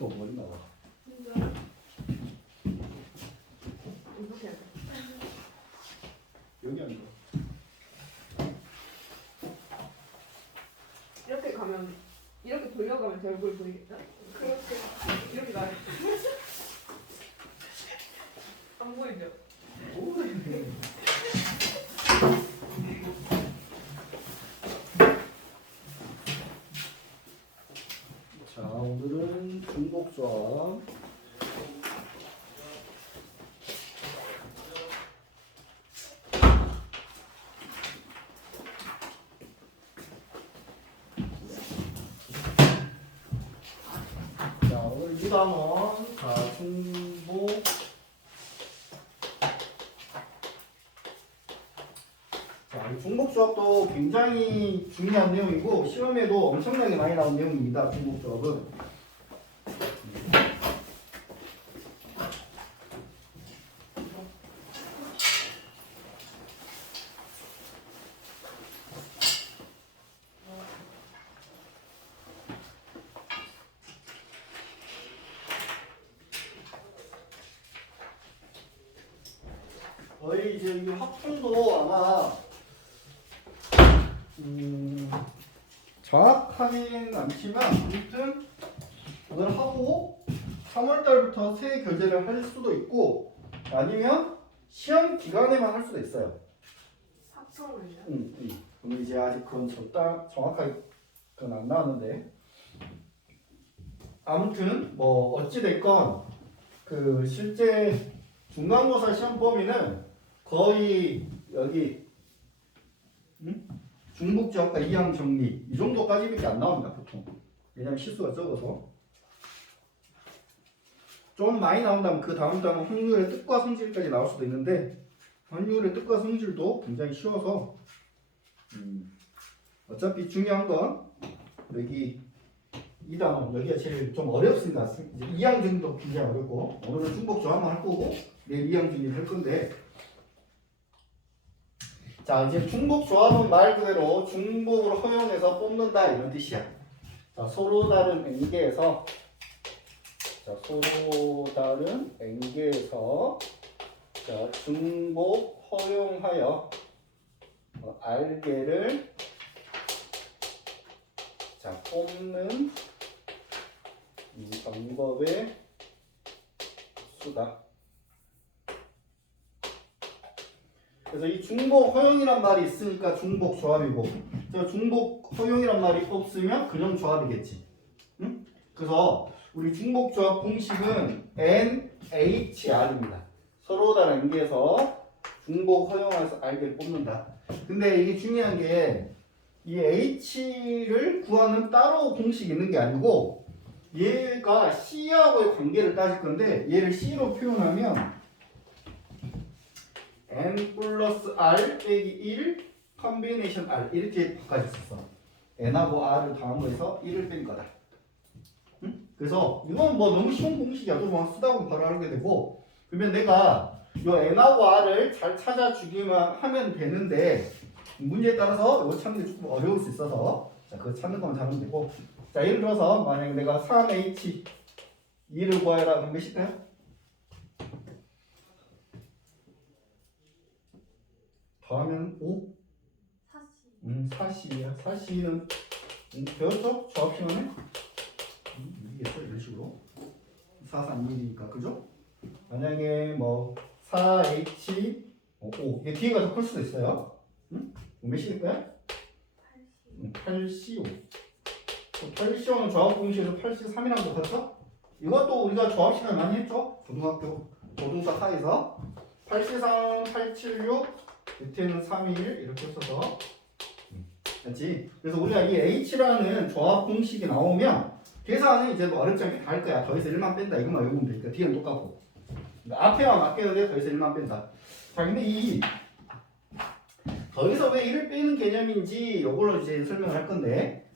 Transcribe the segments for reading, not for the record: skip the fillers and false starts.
또 머리 나와. 여기 앉아. 이렇게 가면 이렇게 돌려가면 제 얼굴 보이겠다. 그렇게 이렇게 나요. 안 보이죠? 자, 오늘은 중복 조합. 자, 오늘 2단원 중복. 자, 이 중복 조합도 굉장히 중요한 내용이고 시험에도 엄청나게 많이 나온 내용입니다. 중복 조합은. 거의 이제 이 확통도 아마 정확하긴 않지만 아무튼 그걸 하고 3월달부터 새 교재를 할 수도 있고 아니면 시험 기간에만 할 수도 있어요. 합성을요? 근데 이제 아직 그건 정확하게 그건 안 나왔는데 아무튼 뭐 어찌 됐건 그 실제 중간고사 시험 범위는 거의 여기 중복지역과 이항 정리 이 정도까지밖에 안 나옵니다 보통. 왜냐면 시수가 적어서. 좀 많이 나온다면 그 다음 단은 확률의 뜻과 성질까지 나올 수도 있는데 확률의 뜻과 성질도 굉장히 쉬워서 어차피 중요한 건 여기 이 단원 여기가 제일 좀 어렵습니다. 이제 이항 정리도 굉장히 어렵고 오늘은 중복 조합만 할 거고 내일 이항 정리를 할 건데 자 이제 중복 조합은 말 그대로 중복을 허용해서 뽑는다 이런 뜻이야. 자 서로 다른 N개에서 자 중복 허용하여 R개를 자 뽑는 이 방법의 수다. 그래서 이 중복 허용이란 말이 있으니까 중복 조합이고 저 중복 허용이란 말이 없으면 그냥 조합이겠지. 응? 그래서 우리 중복 조합 공식은 NHR입니다. 서로 다른 N개에서 중복 허용해서 R개를 뽑는다. 근데 이게 중요한 게 이 H를 구하는 따로 공식이 있는 게 아니고 얘가 C하고의 관계를 따질 건데 얘를 C로 표현하면 N 플러스 R 빼기 1 컨비네이션 R 이렇게 바꿔줄 수 있어. N하고 R을 더한 거에서 1을 뺀 거다. 응? 그래서 이건 뭐 너무 쉬운 공식이야. 또 쓰다 보면 바로 알게 되고 그러면 내가 요 N하고 R을 잘 찾아주기만 하면 되는데 문제에 따라서 이거 찾는 게 조금 어려울 수 있어서 자 그거 찾는 것만 잘하면 되고 자 예를 들어서 만약에 내가 3H 2를 구하라 그럼 몇일까요? 더하면 5? 4C야. 4C는 배웠죠? 조합 시간에? 이기겠죠? 이런 식으로 4, 3, 1이니까 그죠? 만약에 뭐 4H 5 이게 뒤에가 더 클 수도 있어요. 응? 몇일 거야? 8C5 8C5는 조합 공식에서 8C3이랑 똑같죠? 이것도 우리가 조합 시간 많이 했죠? 고등학교 고등사 하에서 8C3, 876 밑에는 3, 1 이렇게 써서 그렇지? 그래서 우리가 이 H라는 조합 공식이 나오면 계산은 이제 뭐 어렵지 않게 다 할 거야. 더해서 1만 뺀다 이것만 외우면 되니까 뒤는 똑같고 앞에만 맡겨도 더해서 1만 뺀다. 자 근데 이 더해서 왜 1을 빼는 개념인지 이걸로 이제 설명을 할 건데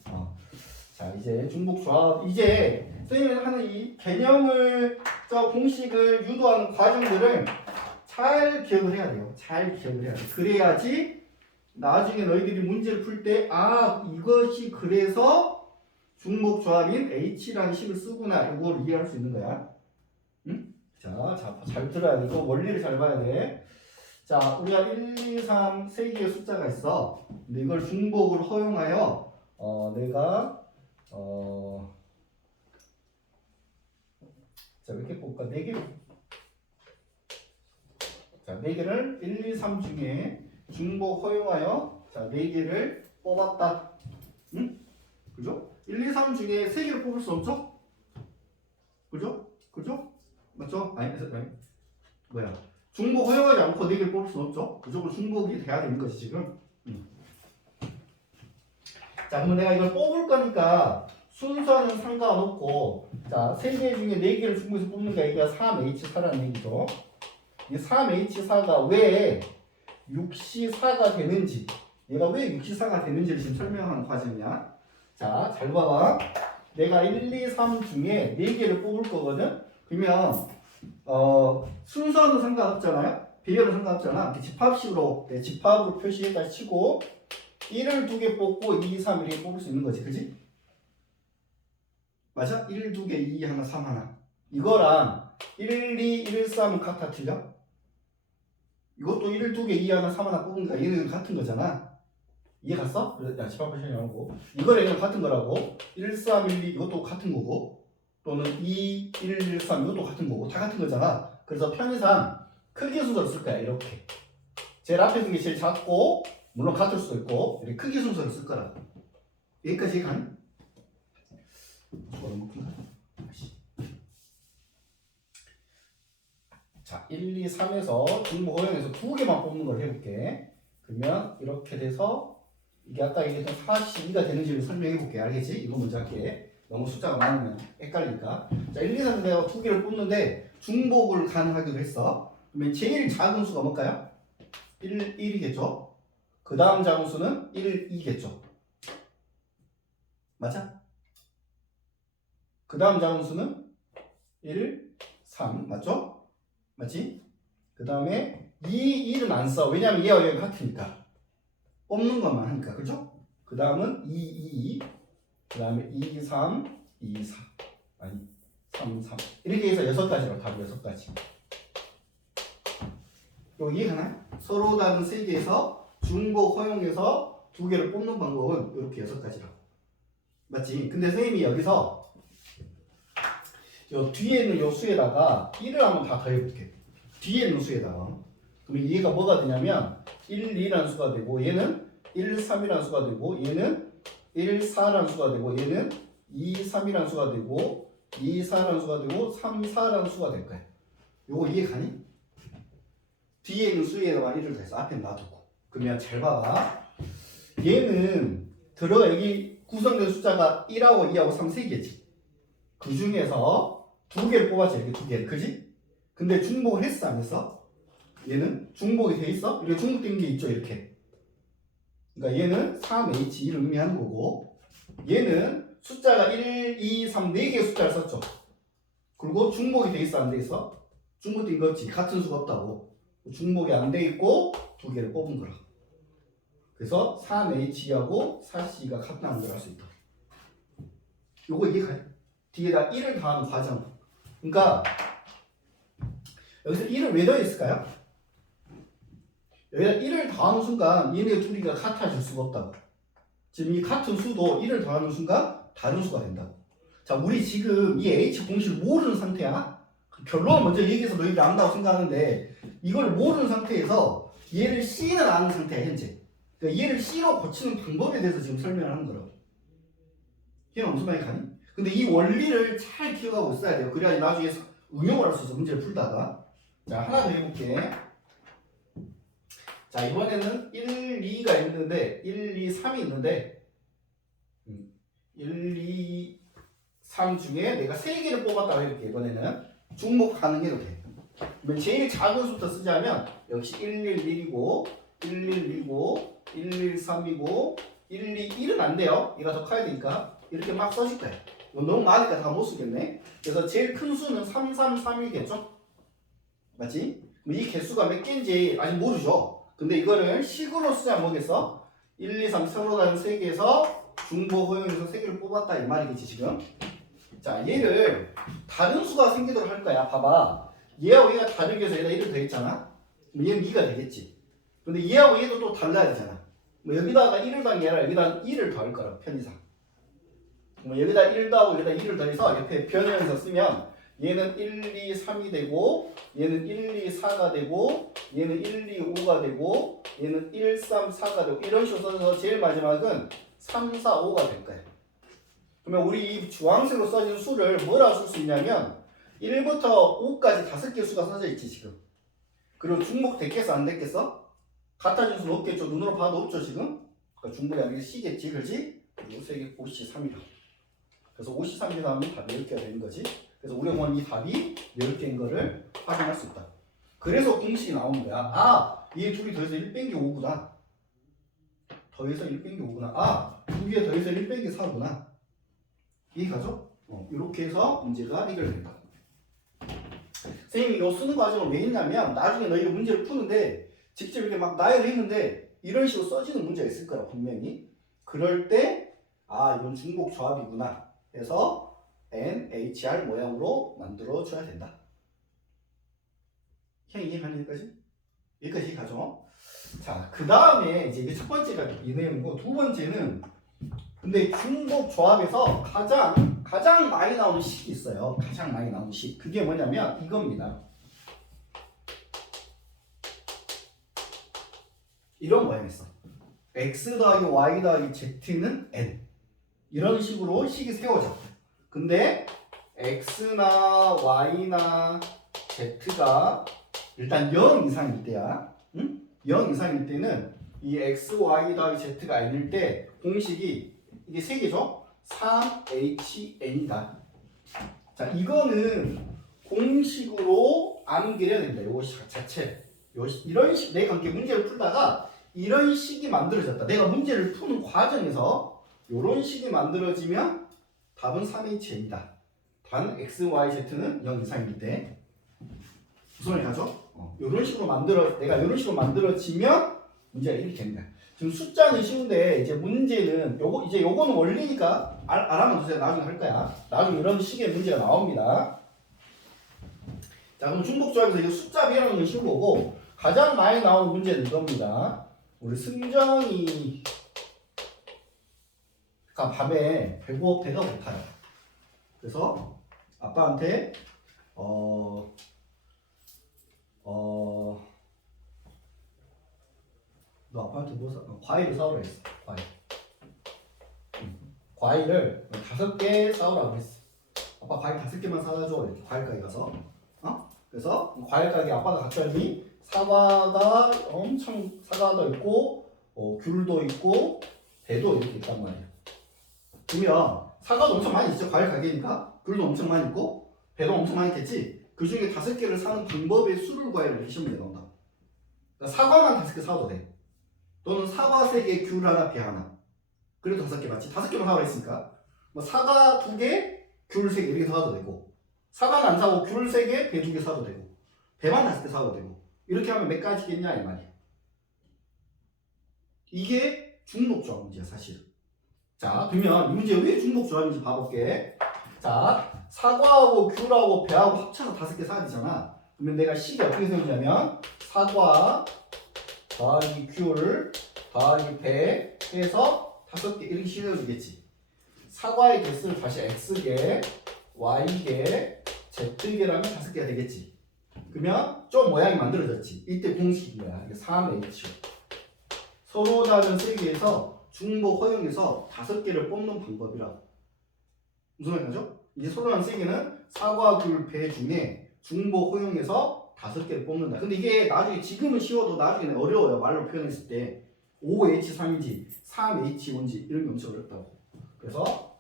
자 이제 중복 조합 이제 선생님이 하는 이 개념을 저 공식을 유도하는 과정들을 잘 기억을 해야 돼요. 잘 기억을 해야 돼. 그래야지 나중에 너희들이 문제를 풀 때 아 이것이 그래서 중복 조합인 H라는 식을 쓰구나. 이걸 이해할 수 있는 거야. 응? 자, 잘 들어야 돼. 이거 원리를 잘 봐야 돼. 자, 우리가 1, 2, 3 세 개의 숫자가 있어. 근데 이걸 중복을 허용하여 내가 자, 몇 개 뽑을까? 4개. 자, 4개를 1, 2, 3 중에 중복 허용하여 자, 4개를 뽑았다. 응? 그죠? 1, 2, 3 중에 3개를 뽑을 수 없죠? 그죠? 그죠? 맞죠? 아니, 뭐야? 중복 허용하지 않고 4개를 뽑을 수 없죠? 무조건 중복이 돼야 되는 거지, 지금. 자, 그러면 내가 이걸 뽑을 거니까 순서는 상관없고, 자, 3개 중에 4개를 중복해서 뽑는 게 얘가 3H4라는 얘기죠. 이 3H4가 왜 6C4가 되는지, 얘가 왜 6C4가 되는지를 지금 설명하는 과정이야. 자, 잘 봐봐. 내가 1, 2, 3 중에 4개를 뽑을 거거든? 그러면, 순서는 상관없잖아요? 비율은 상관없잖아. 이렇게 집합식으로, 집합으로 표시했다 치고, 1을 2개 뽑고 2, 3 이렇게 뽑을 수 있는 거지. 그지? 맞아? 1, 2개, 2, 하나, 3 하나. 이거랑 1, 2, 1, 3은 같아 틀려? 이것도 1, 2개, 2, 하나, 3 하나 뽑으니까 얘는 같은 거잖아. 이해 갔어? 야, 집합표시 나오고. 이거랑 같은 거라고. 1, 3, 1, 2 이것도 같은 거고. 또는 2, 1, 1, 3 이것도 같은 거고. 다 같은 거잖아. 그래서 편의상 크기 순서를 쓸 거야. 이렇게. 제일 앞에 있는 게 제일 작고, 물론 같을 수도 있고, 이렇게 크기 순서를 쓸 거라고. 여기까지 가니? 자, 1, 2, 3에서 중복 허용해서 2개만 뽑는 걸 해볼게. 그러면 이렇게 돼서 이게 아까 얘기했던 42가 되는지를 설명해 볼게. 알겠지? 이거 먼저 할게. 너무 숫자가 많으면 헷갈리니까. 자, 1, 2, 3 내가 2개를 뽑는데 중복을 가능하기로 했어. 그러면 제일 작은 수가 뭘까요? 1이겠죠? 그 다음 작은 수는 1, 2겠죠? 맞아? 그 다음 작은 수는 1, 3 맞죠? 맞지? 그 다음에 2, 1은 안 써. 왜냐면 얘와 얘가 같으니까. 뽑는 것만 하니까. 그죠? 그 다음은 2, 2, 그 다음에 2, 3, 2, 4. 아니, 3, 3. 이렇게 해서 6가지로 답이 6가지. 이거 이해가나요? 서로 다른 세 개에서 중복 허용해서 2개를 뽑는 방법은 이렇게 6가지라고. 맞지? 근데 선생님이 여기서 요 뒤에 있는 요 수에다가 1을 한번 다 더해볼게. 뒤에 있는 수에다가. 그럼 얘가 뭐가 되냐면 1, 2라는 수가 되고 얘는 1, 3이라는 수가 되고 얘는 1, 4라는 수가 되고 얘는 2, 3이라는 수가 되고 2, 4라는 수가 되고 3, 4라는 수가 될 거야. 요거 이해가니? 뒤에 있는 수에다가 1을 더해서 앞에 놔두고. 그러면 잘 봐봐. 얘는 여기 구성된 숫자가 1하고 2하고 3, 3개지. 그 중에서 2개를 뽑았지. 이렇게 2개를. 그지? 근데 중복을 했어 안 했어? 얘는 중복이 돼 있어? 이렇게 중복된 게 있죠. 이렇게. 그러니까 얘는 3H1을 의미하는 거고 얘는 숫자가 1, 2, 3, 4개의 숫자를 썼죠. 그리고 중복이 돼 있어 안 돼 있어? 중복된 거 없지. 같은 수가 없다고. 중복이 안 돼 있고 2개를 뽑은 거라. 그래서 3H하고 4C가 같다는 걸 알 수 있다. 요거 이해가요? 뒤에다 1을 더하는 과정. 그러니까 여기서 1을 왜 더했을까요? 여기다 1을 더하는 순간 얘네 둘이가 같아질 수가 없다고. 지금 이 같은 수도 1을 더하는 순간 다른 수가 된다고. 자, 우리 지금 이 H 공식을 모르는 상태야. 결론을 먼저 얘기해서 너희들이 안다고 생각하는데 이걸 모르는 상태에서 얘를 C는 아는 상태야 현재. 그러니까 얘를 C로 고치는 방법에 대해서 지금 설명을 하는 거라고. 얘는 무슨 말이 가니? 근데 이 원리를 잘 기억하고 있어야 돼요. 그래야지 나중에 응용을 할 수 있어. 문제를 풀다가. 자, 하나 더 해볼게. 자, 이번에는 1, 2가 있는데 1, 2, 3이 있는데 1, 2, 3 중에 내가 3개를 뽑았다고 해볼게. 이번에는 중복 가능해도 돼. 그러면 제일 작은 수부터 쓰자면 역시 1, 1, 1이고 1, 1, 2고 1, 1, 3이고 1, 2, 1은 안 돼요. 얘가 더 커야 되니까 이렇게 막 써줄 거야. 너무 많으니까 다 못 쓰겠네. 그래서 제일 큰 수는 3, 3, 3이겠죠? 맞지? 이 개수가 몇 개인지 아직 모르죠? 근데 이거를 식으로 쓰자 뭐겠어? 1, 2, 3 서로 다른 3개에서 중복 허용에서 세 개를 뽑았다 이 말이겠지 지금. 자 얘를 다른 수가 생기도록 할 거야. 봐봐. 얘하고 얘가 다르게 해서 얘가 1을 더했잖아. 그럼 얘는 2가 되겠지. 근데 얘하고 얘도 또 달라야 되잖아. 뭐 여기다가 1을 더한 게 아니라 여기다 2를 더할 거라고 편의상. 뭐 여기다 1 더하고 여기다 2를 더해서 옆에 변형해서 쓰면 얘는 1, 2, 3이 되고 얘는 1, 2, 4가 되고 얘는 1, 2, 5가 되고 얘는 1, 3, 4가 되고 이런 식으로 써서 제일 마지막은 3, 4, 5가 될 거야. 그러면 우리 이 주황색으로 써진 수를 뭐라 쓸 수 있냐면 1부터 5까지 5개 수가 써져 있지 지금. 그리고 중복 됐겠어 안 됐겠어? 같아진 수는 없겠죠. 눈으로 봐도 없죠 지금. 그러니까 중복이 아니라 C겠지 그렇지? 그리고 3개 5C 3이라. 그래서 5C 3이 나오면 답이 10개가 되는 거지. 그래서 우리는 이 답이 10개인 거를 확인할 수 있다. 그래서 공식이 나오는 거야. 아, 이 둘이 더해서 1 뺀 게 5구나. 더해서 1 뺀 게 5구나. 아, 두 개 더해서 1 뺀 게 4구나. 이해가죠? 이렇게 해서 문제가 해결된다. 선생님이 이거 쓰는 과정을 왜 했냐면 나중에 너희가 문제를 푸는데 직접 이렇게 막 나열을 했는데 이런 식으로 써지는 문제가 있을 거야 분명히. 그럴 때 아 이건 중복 조합이구나 해서 NHR 모양으로 만들어줘야 된다. 그냥 이해가는 여기까지? 여기까지 가죠. 자, 그 다음에 이제 이게 첫 번째가 이 내용이고 두 번째는 근데 중복 조합에서 가장 많이 나오는 식이 있어요. 가장 많이 나오는 식. 그게 뭐냐면 이겁니다. 이런 모양이 있어. x 더하기 y 더하기 z는 n. 이런 식으로 식이 세워져. 근데 x나 y나 z가 일단 0 이상일 때야. 응? 0 이상일 때는 이 x, y 더하기 z가 n일 때 공식이 이게 세 개죠? 3HN이다. 자, 이거는 공식으로 안 그려야 된다. 요거 자체. 이런 식, 내가 이렇게 문제를 풀다가 이런 식이 만들어졌다. 내가 문제를 푸는 과정에서 이런 식이 만들어지면 답은 3HN이다. 단 x, y, z는 0 이상일 때. 무슨 말이 가죠? 이런 식으로 내가 이런 식으로 만들어지면 문제가 이렇게 됩니다. 지금 숫자는 쉬운데 이제 문제는 요거는 원리니까 알아만 두세요. 나중에 할 거야. 나중에 이런 식의 문제가 나옵니다. 자, 그럼 중복조합에서 이거 숫자 비하는 건 쉬운 거고 가장 많이 나오는 문제는 이겁니다. 우리 승정이가 밤에 배가 고파요. 그래서 아빠한테 너 아빠한테 과일을 사오라 했어. 과일을 5개 사오라고 했어. 아빠 과일 5개만 사다 줘. 이렇게 과일 가게 가서. 그래서 과일 가게 아빠가 갔더니 사과도 있고 귤도 있고 배도 이렇게 있단 말이야. 그러면 사과도 엄청 많이 있죠. 과일 가게니까. 귤도 엄청 많이 있고 배도 엄청 많이 있겠지. 그 중에 5개를 사는 방법의 수를 구하라고 하시면 된다. 그러니까 사과만 5개 사도 돼. 또는 사과 3개, 귤 하나, 배 하나. 그래도 5개 맞지? 5개만 사오라 했으니까. 뭐 사과 2개, 귤 3개 이렇게 사도 되고. 사과는 안 사고 귤 3개, 배 2개 사도 되고. 배만 5개 사도 되고. 이렇게 하면 몇 가지겠냐 이 말이야. 이게 중복조합 문제야 사실은. 자, 그러면 이 문제 왜 중복조합인지 봐볼게. 자, 사과하고 귤하고 배하고 합쳐서 5개 사야 되잖아. 그러면 내가 식이 어떻게 생기냐면 사과 더하기 귤 더하기 배 해서 5개 이렇게 씌워주겠지. 사과의 개수를 다시 x개, y개, z개라면 5개가 되겠지. 그러면 좀 모양이 만들어졌지. 이때 공식이 뭐야? 이게 3H. 서로 다른 세개에서 중복 허용해서 5개를 뽑는 방법이라고. 무슨 말이죠? 이제 서로 다른 세개는 사과, 귤, 배 중에 중복 허용해서 5개를 뽑는다. 근데 이게 나중에 지금은 쉬워도 나중에는 어려워요. 말로 표현했을 때 5H3인지 3H5인지 이런 게 엄청 어렵다고. 그래서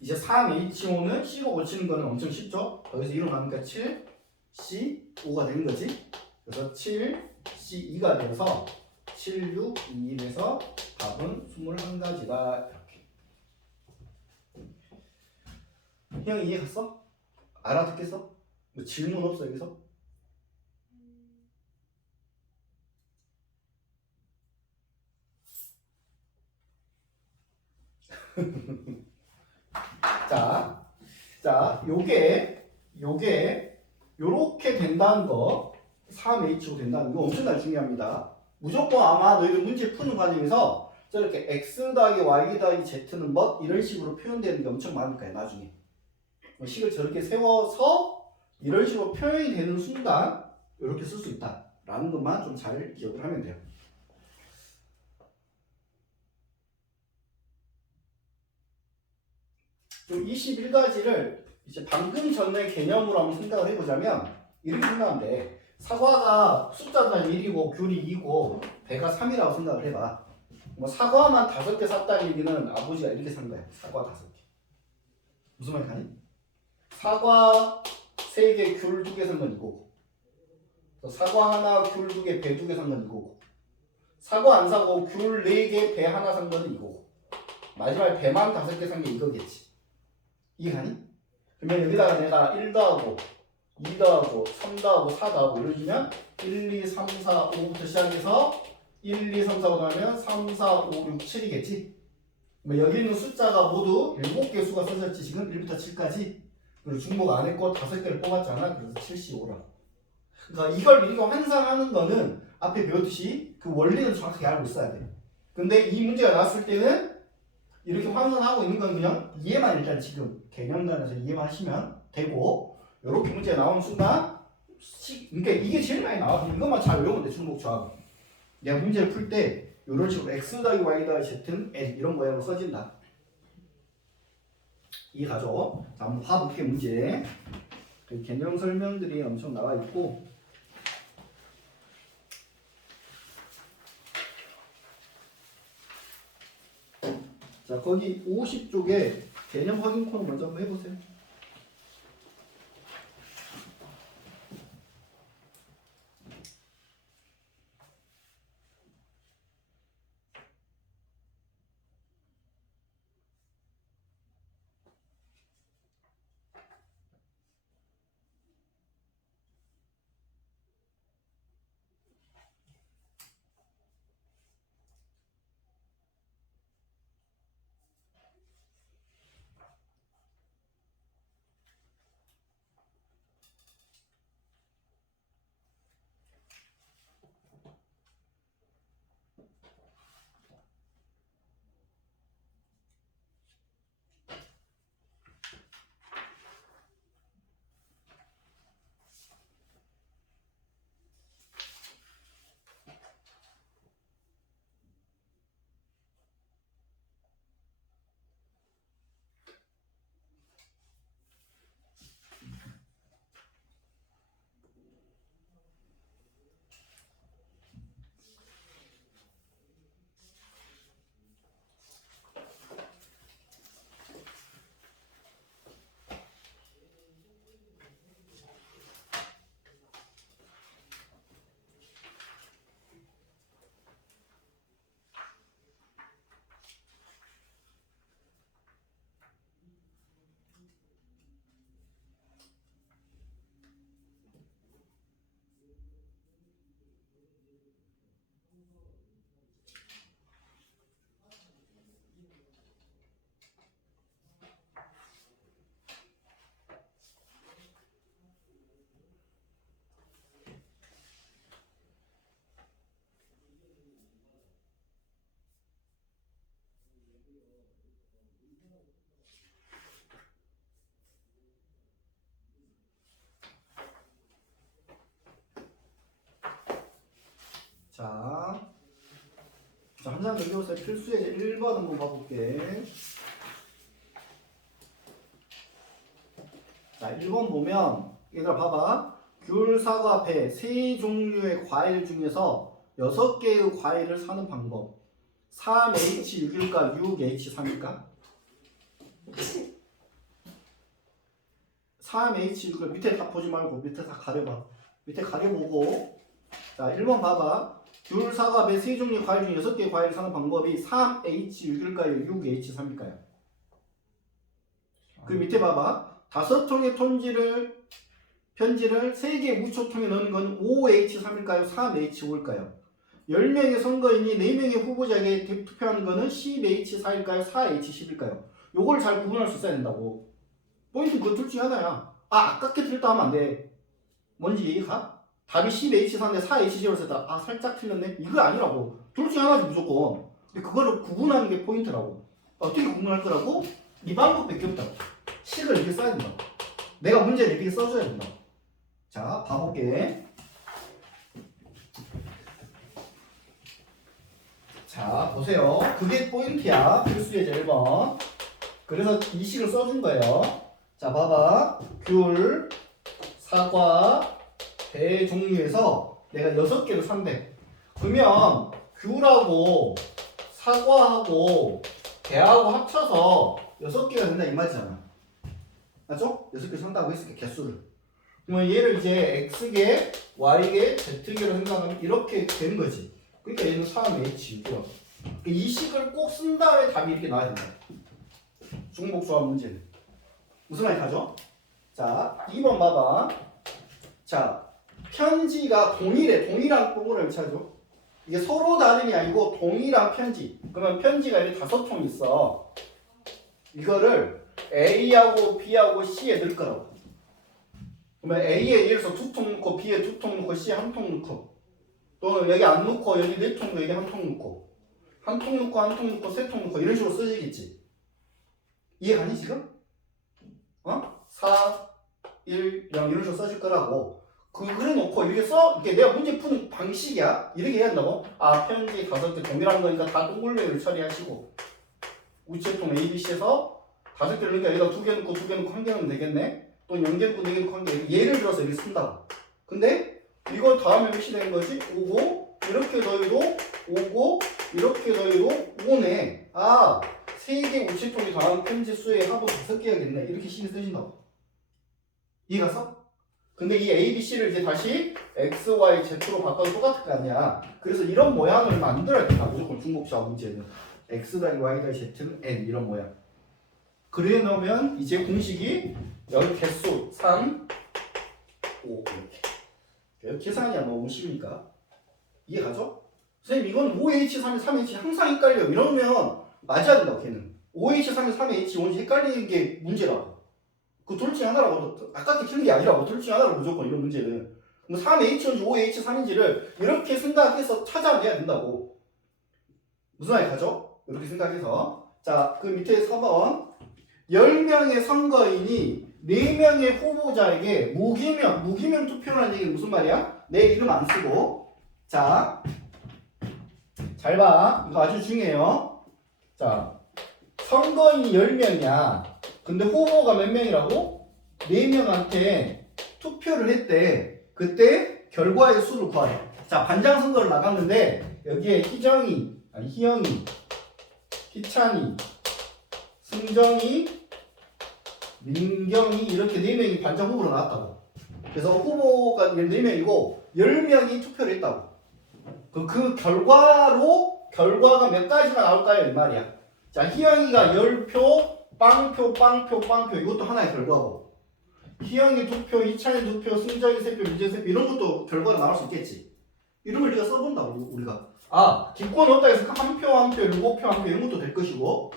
이제 3H5는 C로 고치는 거는 엄청 쉽죠. 거기서 1로 나누니까 7C5가 되는 거지. 그래서 7C2가 돼서 7, 6, 2, 1에서 답은 21가지다. 이렇게. 형 이해 갔어? 알아듣겠어? 뭐 질문 없어 여기서? 자, 요게 요렇게 된다는 거 3H로 된다는 거 엄청나게 중요합니다. 무조건 아마 너희들 문제 푸는 과정에서 저렇게 X 더하기 Y 더하기 Z는 뭐 이런 식으로 표현되는 게 엄청 많을 거예요. 나중에 식을 저렇게 세워서 이런 식으로 표현이 되는 순간 이렇게 쓸 수 있다라는 것만 좀 잘 기억을 하면 돼요. 좀 21가지를 이제 방금 전의 개념으로 한번 생각을 해보자면 이렇게 생각하면 돼. 사과가 숫자가 1이고 귤이 2고 배가 3이라고 생각을 해봐. 뭐 사과만 5개 샀다는 얘기는 아버지가 이렇게 산 거야. 사과 5개. 무슨 말이 가니? 사과 3개, 귤 2개 산 건 이거고, 사과 하나, 귤 2개, 배 2개 산 건 이거고, 사과 안 사고 귤 4개, 배 하나 산 거는 이거고, 마지막에 배만 5개 산 게 이거겠지. 이해가니? 그러면 여기다가 내가 1 더하고 2 더하고 3 더하고 4 더하고 이러시면 1, 2, 3, 4, 5부터 시작해서 1, 2, 3, 4, 5 하면 3, 4, 5, 6, 7이겠지? 여기 있는 숫자가 모두 7개 수가 써졌지. 지금 1부터 7까지. 그리고 중복 안 했고 5개를 뽑았잖아. 그래서 75라고. 그러니까 이걸 이렇게 환산하는 거는 앞에 배웠듯이 그 원리는 정확하게 알고 있어야 돼. 근데 이 문제가 나왔을 때는 이렇게 환산하고 있는 건 그냥 이해만 일단 지금 개념단에서 이해만 하시면 되고, 이렇게 문제가 나오는 순간 그러니까 이게 제일 많이 나와. 이것만 잘 외우면 돼. 중복 조합. 내가 문제를 풀 때 이런 식으로 X 더하기 Y 더하기 Z는 L 이런 모양으로 써진다. 이해가죠? 자, 한번 봐볼게. 문제 개념 설명들이 엄청 나와 있고, 자, 거기 50쪽에 개념 확인 코너 먼저 한번 해보세요. 자, 한 장 넘겨보세요. 필수의 1번 한번 봐볼게. 자, 1번 보면 얘들아 봐봐. 귤, 사과, 배 세 종류의 과일 중에서 6개의 과일을 사는 방법. 3H6일까 6H3일까? 3H6을 밑에 다 보지 말고 밑에 다 가려봐. 밑에 가려보고, 자 1번 봐봐. 귤, 사과, 배 세 종류의 과일 중에 6개의 과일을 사는 방법이 3H6일까요? 6H3일까요? 그 밑에 봐봐. 5통의 편지를 3개의 무초통에 넣는 건 5H3일까요? 3H5일까요? 10명의 선거인이 4명의 후보자에게 투표하는 거는 10H4일까요? 4H10일까요? 요걸 잘 구분할 수 있어야 된다고. 포인트는 그 둘 중에 하나야. 아깝게 틀렸다 하면 안 돼. 뭔지 이해가? 답이 10H4인데 4H0를 썼다. 살짝 틀렸네? 이거 아니라고. 둘 중에 하나지 무조건. 근데 그거를 구분하는 게 포인트라고. 어떻게 구분할 거라고? 이 방법밖에 없다고. 식을 이렇게 써야 된다고. 내가 문제를 이렇게 써줘야 된다고. 자, 봐볼게. 자, 보세요. 그게 포인트야. 필수예제 1번. 그래서 이 식을 써준 거예요. 자, 봐봐. 귤, 사과, 배 종류에서 내가 6개를 산대. 그러면 귤하고 사과하고 배하고 합쳐서 6개가 된다 이 말이잖아. 맞죠? 6개 산다고 했으니까 개수를. 그러면 얘를 이제 X개, Y개, Z개로 생각하면 이렇게 되는 거지. 그러니까 얘는 3H6이야. 이 식을 꼭 쓴 다음에 답이 이렇게 나와야 된다. 중복조합 문제는. 무슨 말이 가죠? 자, 2번 봐봐. 자, 편지가 동일해. 동일한 formula를 찾죠. 이게 서로 다름이 아니고 동일한 편지. 그러면 편지가 이렇게 5통 있어. 이거를 A하고 B하고 C에 넣을 거라고. 그러면 A에 예를 들어서 2통 넣고 B에 2통 넣고 C에 1통 넣고 또는 여기 안 넣고 여기 4통 넣고 여기 1통 넣고 1통 넣고 1통 넣고 3통 넣고 이런 식으로 쓰시겠지. 이해가니 지금? 4, 1, 0 이런 식으로 써줄 거라고. 그래 놓고 이렇게 이렇게 내가 문제 푸는 방식이야. 이렇게 해야 한다고? 편지 5개 동일한 거니까 다 동글레를 처리하시고 우체통 ABC에서 5개를 넣으니까 여기다 2개 넣고 2개 넣고 1개 넣으면 되겠네. 또 0개 넣고 4개 넣고 1개. 예를 들어서 이렇게 쓴다고. 근데 이거 다음에 몇이 되는 거지? 5고 이렇게 더해도 5고 이렇게 더해도 5네. 3개 우체통이 더하는 편지 수의 합은 5개야겠네. 이렇게 식이 쓰신다고. 이해갔어? 근데 이 A, B, C를 이제 다시 X, Y, Z로 바꿔도 똑같을 거 아니야. 그래서 이런 모양을 만들어야 돼. 무조건 중복조합 문제는. X, Y, Z는 N 이런 모양. 그래 놓으면 이제 공식이 여기 개수 3, 5 이렇게. 계산이 너무 쉬우니까. 이해가죠? 선생님 이건 5H, 3H 항상 헷갈려. 이러면 맞아야 된다고 걔는. 5H, 3H 뭔지 헷갈리는 게 문제라고. 그 둘 중에 하나라고. 아깝게 틀린 게 아니라고. 둘 중에 하나라고 무조건 이런 문제는. 3H인지 5H, 3인지를 이렇게 생각해서 찾아내야 된다고. 무슨 말이 가죠? 이렇게 생각해서. 자, 그 밑에 4번. 10명의 선거인이 4명의 후보자에게 무기명 투표라는 얘기는 무슨 말이야? 내 이름 안 쓰고. 자, 잘 봐. 이거 아주 중요해요. 자, 선거인이 10명이야. 근데 후보가 몇 명이라고? 4명한테 투표를 했대. 그때 결과의 수를 구하래. 자, 반장 선거를 나갔는데 여기에 희영이, 희찬이, 승정이, 민경이 이렇게 4명이 반장 후보로 나왔다고. 그래서 후보가 4명이고 10명이 투표를 했다고. 그 결과가 몇 가지가 나올까요? 이 말이야. 자, 희영이가 10표, 빵표 이것도 하나의 결과고, 희영이 2표, 이찬이 2표, 승정이 3표, 민재 3표 이런 것도 결과가 나올 수 있겠지. 이런 걸 우리가 써본다고. 우리가 기권 없다 해서 한 표, 7표, 1표 이런 것도 될 것이고,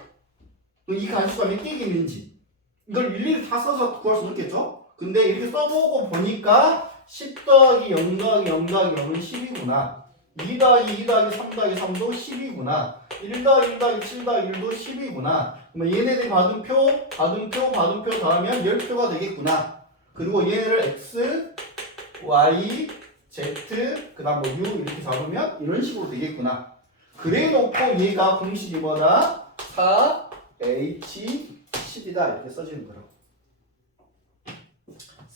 이 가수가 몇 개가 있는지 이걸 일일이 다 써서 구할 수는 없겠죠. 근데 이렇게 써보고 보니까 10 더하기 0 더하기 0 더하기 0은 10이구나. 2 더하기 2 더하기 3 더하기 3도 10이구나. 1 더하기 1 더하기 7 더하기 1도 10이구나. 그러면 얘네들이 받은 표 더하면 10표가 되겠구나. 그리고 얘네를 X, Y, Z, 그 다음 U 이렇게 잡으면 이런 식으로 되겠구나. 그래 놓고 얘가 공식이 뭐다? 4H10이다. 이렇게 써지는 거라고.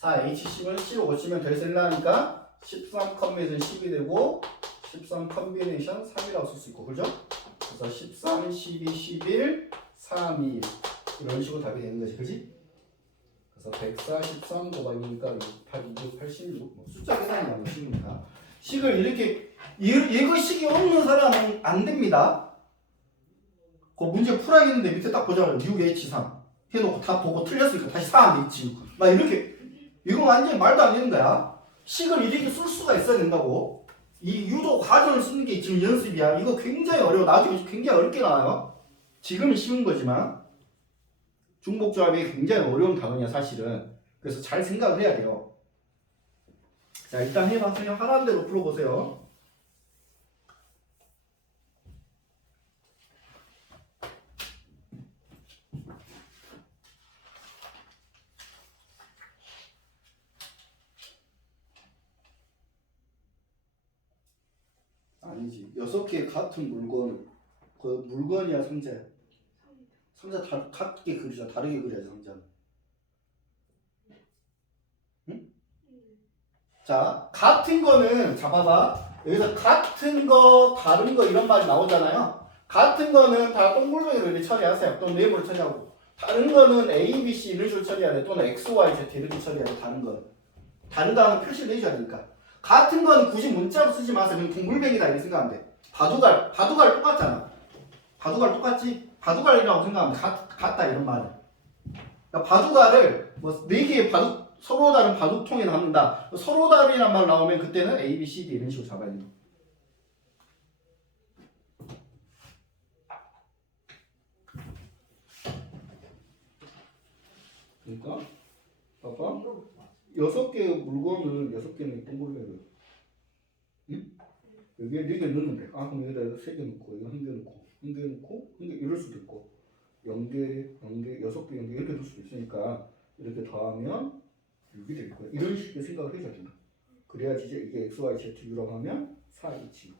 4H10은 C로 고치면 대해서 1 나니까 13 컴비네이션 10이 되고 13 컴비네이션 3이라고 쓸 수 있고, 그죠? 그래서 13, 12, 11, 3, 2 이런 식으로 답이 되는 거지, 그지? 그래서 143 곱하기니까 6, 86 숫자 계산이 너무 쉬우니까 식을 이렇게 이거 식이 없는 사람은 안 됩니다. 그 문제 풀어야겠는데 밑에 딱 보자마자 6H3 해놓고 다 보고 틀렸으니까 다시 4H6 막 이렇게, 이거 완전히 말도 안 되는 거야. 식을 이렇게 쓸 수가 있어야 된다고. 이 유도 과정을 쓰는 게 지금 연습이야. 이거 굉장히 어려워. 나중에 굉장히 어렵게 나와요. 지금은 쉬운 거지만. 중복 조합이 굉장히 어려운 단어냐 사실은. 그래서 잘 생각을 해야 돼요. 자, 일단 해봐세요. 하라는 대로 풀어보세요. 아니지. 6개 같은 물건, 그 물건이야 상자야? 상자 같게 그리자. 다르게 그려야지 상자는. 응? 자, 같은 거는 잡아봐. 여기서 같은 거, 다른 거 이런 말이 나오잖아요. 같은 거는 다 동글뱅이로 이렇게 처리하세요. 또는 네모로 처리하고. 다른 거는 A, B, C 이런 식으로 처리해야 돼. 또는 X, Y, Z 이렇게 처리해야 돼. 다른 거는. 다르다는 표시를 해줘야 되니까. 같은 거는 굳이 문자로 쓰지 마세요. 그냥 동글뱅이다 이렇게 생각하면 돼. 바둑알 똑같잖아. 바둑알 똑같지? 바둑알이라고 생각하면 같다 이런 말은. 그러니까 바둑알을 뭐 4개의 서로 다른 바둑통에 담는다. 서로 다르란 말 나오면 그때는 A, B, C, D 이런 식으로 잡아야 된다. 그러니까 봐봐. 6개의 물건을 6개는 동글뱅이로. 응? 여기에 4개 넣으면 돼. 아, 그럼 여기다 3개 넣고, 이거 1개 넣고, 1개 넣고, 1개 이럴 수도 있고, 0개, 0개, 6개, 0개 이렇게 넣을 수도 있으니까 이렇게 더하면 6이 될 거야. 이런 식의 생각을 해줘야 된다. 그래야지 이게 x, y, z, u라고 하면 4, 2, 7.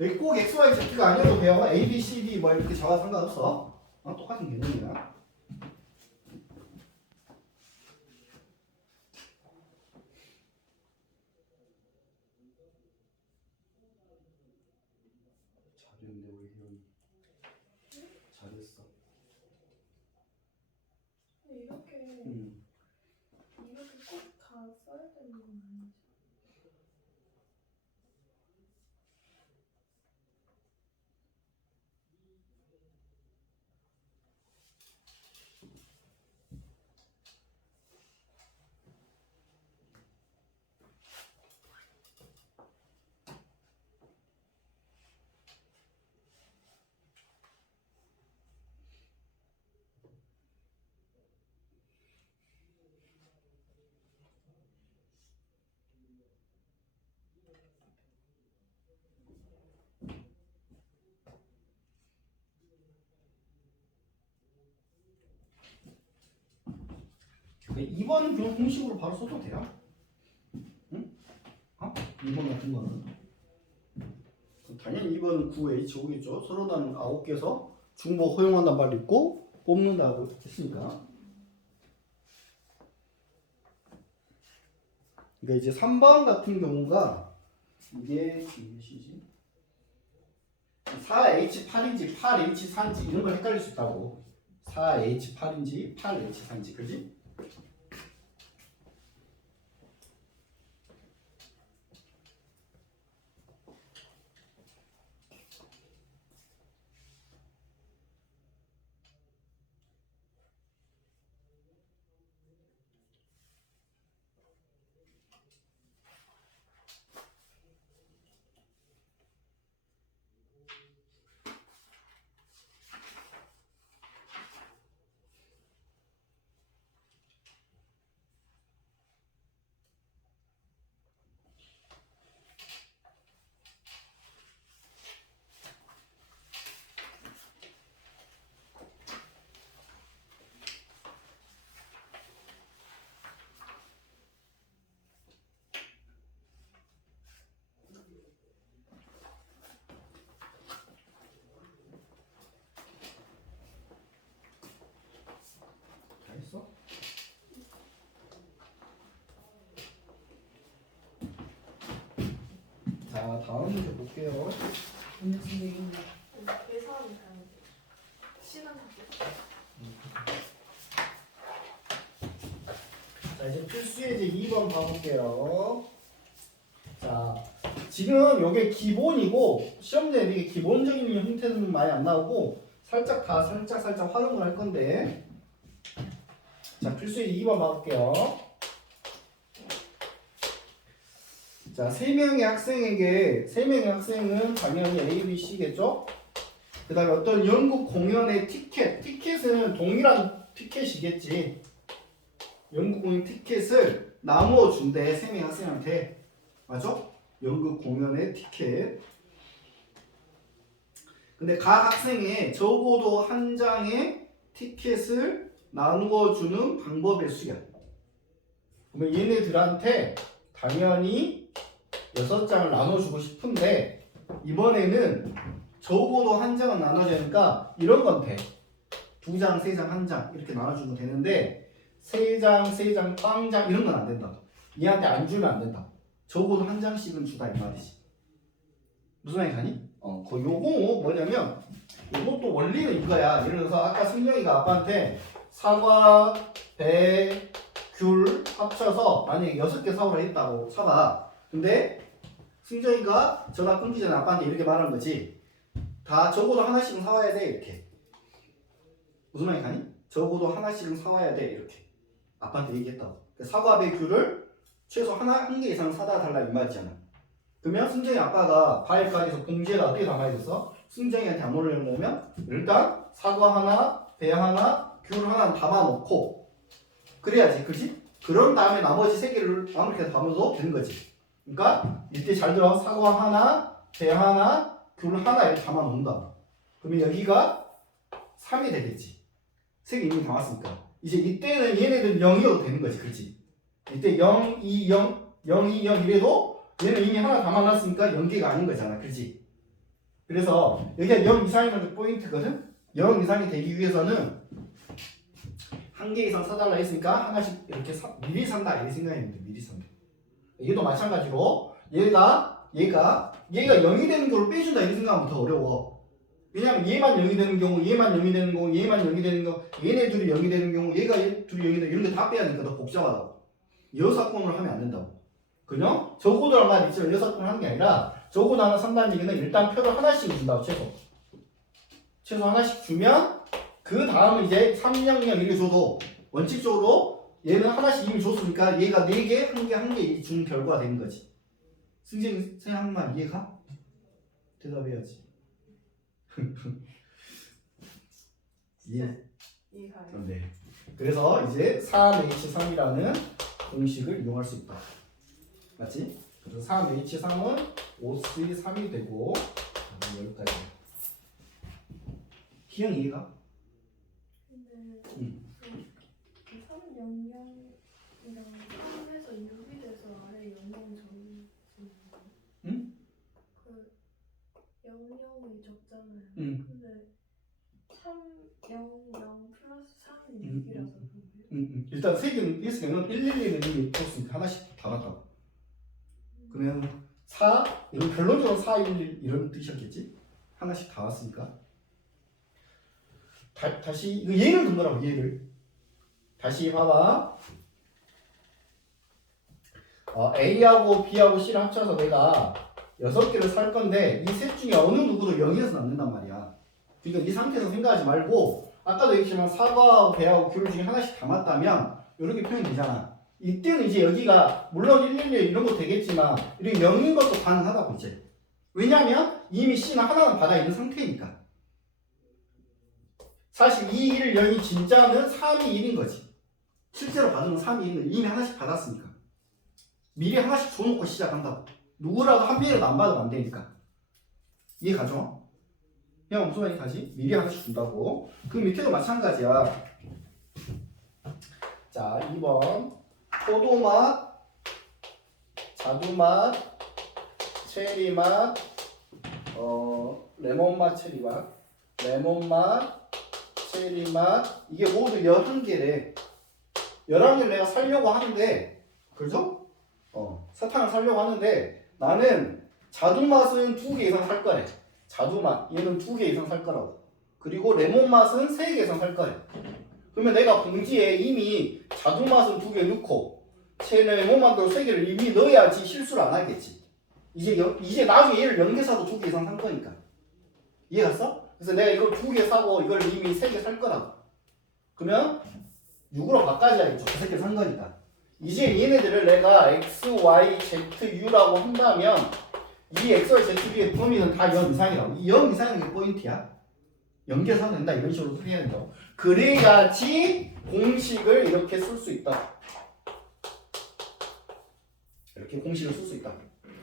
여기 꼭 x, y, z가 아니어도 돼요. a, b, c, d 뭐 이렇게 적어도 상관없어. 똑같은 개념이야. 잘했네 우리 희영이. 잘했어. 이렇게 꼭 다 써야 되는 건 아니지. 그러니까 2번은 그냥 공식으로 바로 써도 돼요. 응? 2번 같은 거는. 당연히 2번은 9H 오겠죠. 서로 다른 9개에서 중복 허용한단 말 있고 뽑는다고 했으니까. 그러니까 이제 3번 같은 경우가 이게 몇이지? 4H8인지 8H4인지 이런 걸 헷갈릴 수 있다고. 4H8인지 8H4인지 그지? 다 했어? 자, 다음 문제 볼게요. 계산 시간 자, 이제 필수예제 2번 봐볼게요. 자, 지금 요게 기본이고 시험대에 이게 기본적인 형태는 많이 안 나오고 살짝 활용을 할 건데, 자, 필수예제 2번 봐볼게요. 자, 3명의 학생에게 3명의 학생은 당연히 A, B, C겠죠? 그 다음에 어떤 연극 공연의 티켓은 동일한 티켓이겠지. 연극 공연 티켓을 나누어 준대, 3명 학생한테. 맞아? 연극 공연의 티켓. 근데 각 학생에 적어도 한 장의 티켓을 나누어 주는 방법의 수야. 그러면 얘네들한테 당연히 6장을 나눠주고 싶은데 이번에는 적어도 한 장은 나눠야 되니까 이런 건 돼. 2장, 3장, 1장 이렇게 나눠주면 되는데 3장, 3장, 빵장 이런 건 안 된다. 얘한테 안 주면 안 된다. 적어도 한 장씩은 주다 이 말이지. 무슨 말이 가니? 요거 뭐냐면 이것도 원리는 이거야. 예를 들어서 아까 승영이가 아빠한테 사과, 배, 귤 합쳐서 만약에 6개 사오라 했다고 사봐. 근데 승정이가 전화 끊기 전에 아빠한테 이렇게 말한 거지. 다 적어도 하나씩은 사와야 돼 이렇게. 무슨 말이 가니? 적어도 하나씩은 사와야 돼 이렇게 아빠한테 얘기했다고. 사과, 배, 귤을 최소 한 개 이상 사다 달라 이 말이잖아. 그러면 승정이 아빠가 과일 가게에서 봉지에다 어떻게 담아야겠어? 승정이한테 안 올리려면 일단 사과 하나, 배 하나, 귤 하나 담아놓고 그래야지, 그렇지? 그런 다음에 나머지 3개를 아무렇게 담아도 되는 거지. 그러니까 이때 잘 들어. 사과 하나, 배 하나, 귤 하나 이렇게 담아놓는다. 그러면 여기가 3이 되겠지. 3개 이미 담았으니까. 이제 이때는 얘네들 0이어도 되는 거지, 그렇지? 이때 0, 2, 0, 0, 2, 0 이래도 얘는 이미 하나 담아놨으니까 0개가 아닌 거잖아, 그렇지? 그래서 여기가 0 이상이면 포인트거든? 0 이상이 되기 위해서는 한 개 이상 사달라 했으니까 하나씩 이렇게 미리 산다 이렇게 생각했는데 미리 산다. 얘도 마찬가지로 얘가 0이 되는 경우를 빼준다 이렇게 생각하면 더 어려워. 왜냐면 얘만 0이 되는 경우, 얘만 0이 되는 경우, 얘만 0이 되는 경우, 얘네 둘이 0이 되는 경우, 얘가 둘이 0이 되는 경우 이런 거 다 빼야 되니까 더 복잡하다고. 여사건을 하면 안 된다고. 그냥 적어도란 말이 있지만 여사건을 하는 게 아니라 적어도 하나 산다는 얘기는 일단 표를 하나씩 준다고 최소 하나씩 주면 그 다음은 이제 300 이렇게 줘도 원칙적으로 얘는 하나씩 이미 줬으니까 얘가 4개, 1개 준 결과가 되는 거지. 승진 생각한 말 이해가? 대답해야지. 이해? 이해가요. 네. 그래서 이제 3H3이라는 공식을 이용할 수 있다. 맞지? 그래서 3H3은 OC3이 되고 여기까지. 기억 이해가? 근데 그 300이랑 3에서 6이 돼서 아래 00 적는 거. 응? 그 00이 적잖아요. 응. 근데 300 플러스 3은 6이라서 일단 3개는 1승에는 111은 이미 줬으니까 하나씩 다 갔다고. 그러면 4, 이건 결론적으로 4, 1, 1 이런 뜻이었겠지? 하나씩 다 왔으니까. 다시 이거 얘를 둔 거라고, 얘를. 다시 봐봐. A하고 B하고 C를 합쳐서 내가 6개를 살 건데 이 셋 중에 어느 누구도 0이어서는 안 된단 말이야. 그러니까 이 상태에서 생각하지 말고 아까도 얘기했지만 사과하고 배하고 귤 중에 하나씩 담았다면 이렇게 표현이 되잖아. 이때는 이제 여기가 물론 111 이런 거 되겠지만 이렇게 0인 것도 가능하다고 이제. 왜냐하면 이미 C는 하나는 받아 있는 상태니까. 사실 2, 1, 0이 진짜는 3이 1인 거지. 실제로 받은 건 3이 1인 이미 하나씩 받았으니까. 미리 하나씩 줘놓고 시작한다고. 누구라도 한 개라도 안 받으면 안 되니까. 이해 가죠? 그냥 무슨 말인지 가지? 미리 하나씩 준다고. 그 밑에도 마찬가지야. 자, 2번. 포도맛, 자두맛, 체리맛, 레몬맛, 체리맛, 레몬맛, 체리맛, 이게 모두 11개래. 11개를 내가 살려고 하는데, 그죠? 사탕을 살려고 하는데, 나는 자두맛은 2개 이상 살 거래. 자두맛, 얘는 2개 이상 살 거라고. 그리고 레몬맛은 3개 이상 살 거래. 그러면 내가 봉지에 이미 자두맛은 2개 넣고, 레몬맛도 3개를 이미 넣어야지 실수를 안 하겠지. 이제 나중에 얘를 0개 사도 2개 이상 산 거니까. 이해 갔어? 그래서 내가 이걸 2개 사고 이걸 이미 3개 살 거라고. 그러면 6으로 바꿔줘야겠죠. 5개 산 거니까. 이제 얘네들을 내가 X, Y, Z, U라고 한다면 이 X, Y, Z, U의 범위는 다 0 이상이라고. 이 0 이상이 포인트야. 연계해서 된다 이런 식으로 해야 된다고. 그래야지 공식을 이렇게 쓸 수 있다. 이렇게 공식을 쓸 수 있다.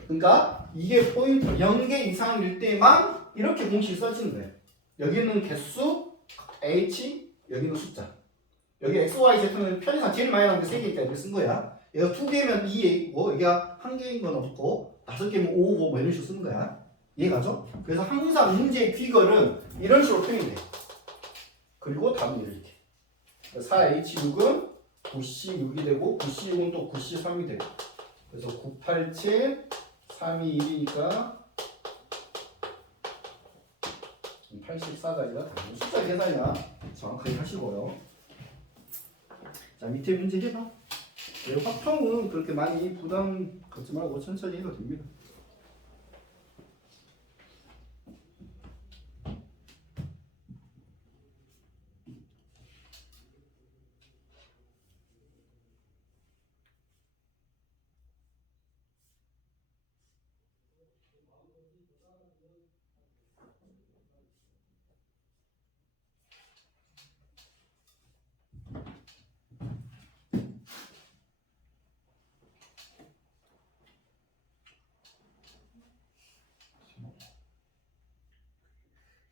그러니까 이게 포인트 0개 이상일 때만 이렇게 공식이 써지는 거예요. 여기는 개수 h, 여기는 숫자. 여기 x, y, z는 편의상 제일 많이 나오는 게 3개니까 이렇게 쓴 거야. 얘가 2개면 2이고 여기가 1개인 건 없고 5개면 5고 뭐 이런 식으로 쓰는 거야. 이해가죠? 그래서 항상 문제의 귀결은 이런 식으로 표현이 돼. 그리고 답은 이렇게. 4H6은 9C6이 되고 9C6은 또 9C3이 되고. 그래서 987, 321이니까 84가 아니라 숫자 계산이나 정확하게 하시고요. 자, 밑에 문제 해봐. 확통은 그렇게 많이 부담 갖지 말고 천천히 해도 됩니다.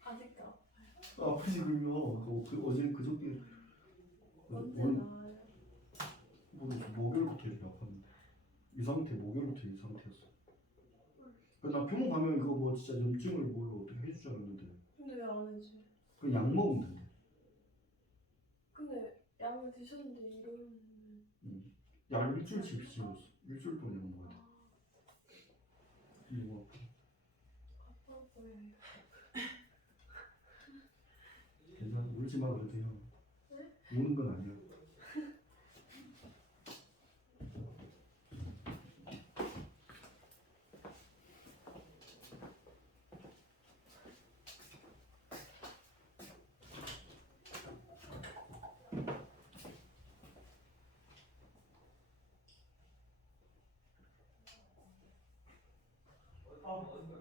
아직도 아프지 그러면 어제 그저께 언제 오늘 나와요? 목요일부터 이렇게 아팠는데 이 상태 목요일부터 이 상태였어. 나 병원 가면 이거 뭐 진짜 염증을 뭘로 어떻게 해줄 줄 알았는데 근데 왜 안 해지? 그냥 약 먹으면 된대. 근데 약을 드셨는데 이러면 약 일주일치 비치였어. 일주일 동안 약 먹어야 돼. 이거 아파 보여요. 괜찮아. 울지 마 그래도 돼요. 네? 우는 건 아니야. 네. 고맙습니다.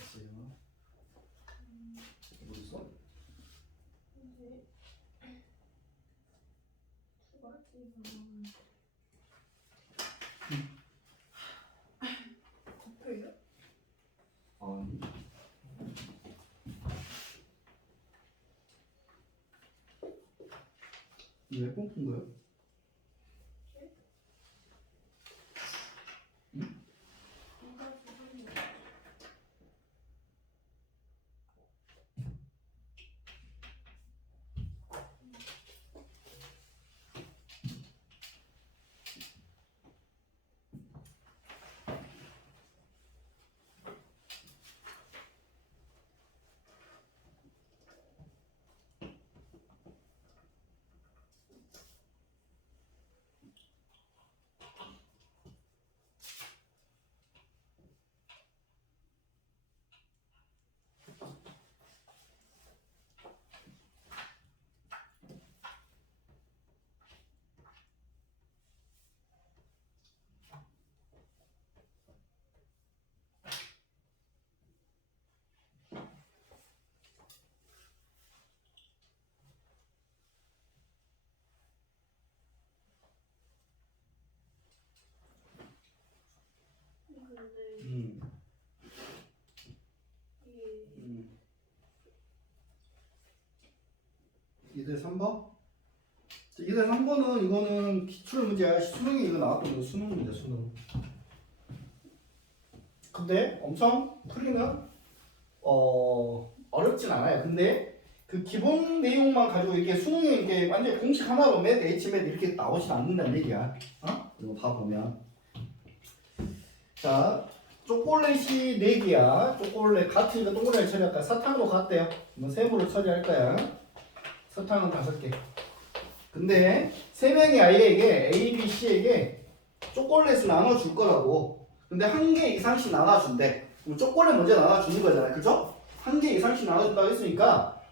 됐어요. 근데 커플이요? 아니. 왜 pom픈 거예요? 이가 부분이 2대 3번? 2대 3번은 이거는 기출 문제야. 수능에 이거 나왔던 거 수능 문제 수능. 근데 엄청 풀이는 어렵진 않아요. 근데 그 기본 내용만 가지고 이렇게 수능에 이렇게 완전 공식 하나로 맷 H 맷 이렇게 나오진 않는다는 얘기야. 이거 봐보면. 자, 초콜릿이 4개야. 초콜릿 같으니까 동그라미 처리할까? 사탕으로 갔대요. 뭐 세모로 처리할 거야. 사탕은 5개. 근데 3명의 아이에게 A, B, C에게 초콜릿을 나눠줄 거라고. 근데 1개 이상씩 나눠준대. 그럼 초콜릿 먼저 나눠주는 거잖아. 그죠? 1개 이상씩 나눠준다고 했으니까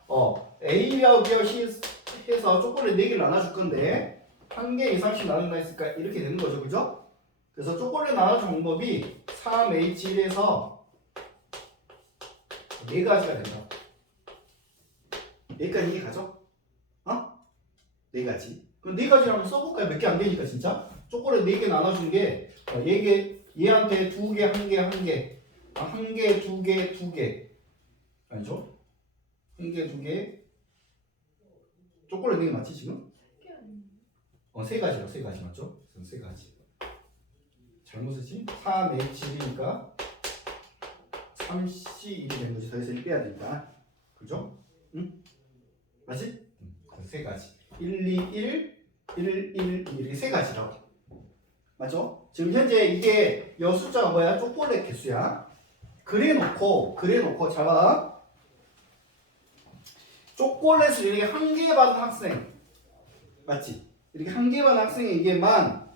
A하고 B하고 C 해서 초콜릿 4개를 나눠줄 건데 1개 이상씩 나눈다 했으니까 이렇게 되는 거죠. 그죠? 그래서 초콜릿 나눠준 방법이 3H1에서 4가지가 된다. 여기까지 이해가죠? 4가지. 그럼 4가지를 한번 써볼까요? 몇 개 안 되니까 진짜? 초콜릿 4개 나눠준 게 얘한테 2개, 1개, 1개 1개, 2개, 2개 아니죠? 1개, 2개 초콜릿 4개 맞지 지금? 3가지로 3가지 맞죠? 3가지 잘못 썼지? 3H1이니까 3C1이 된 거지. 더 이상 1 빼야 되니까 그죠? 응? 맞지? 3가지 1, 2, 1, 1, 1, 2 이렇게 3가지라고 맞죠? 지금 현재 이게 여 숫자가 뭐야? 초콜릿 개수야. 그래놓고 잘 봐. 초콜릿을 이렇게 1개 받은 학생 맞지? 이렇게 1개 받은 학생에게만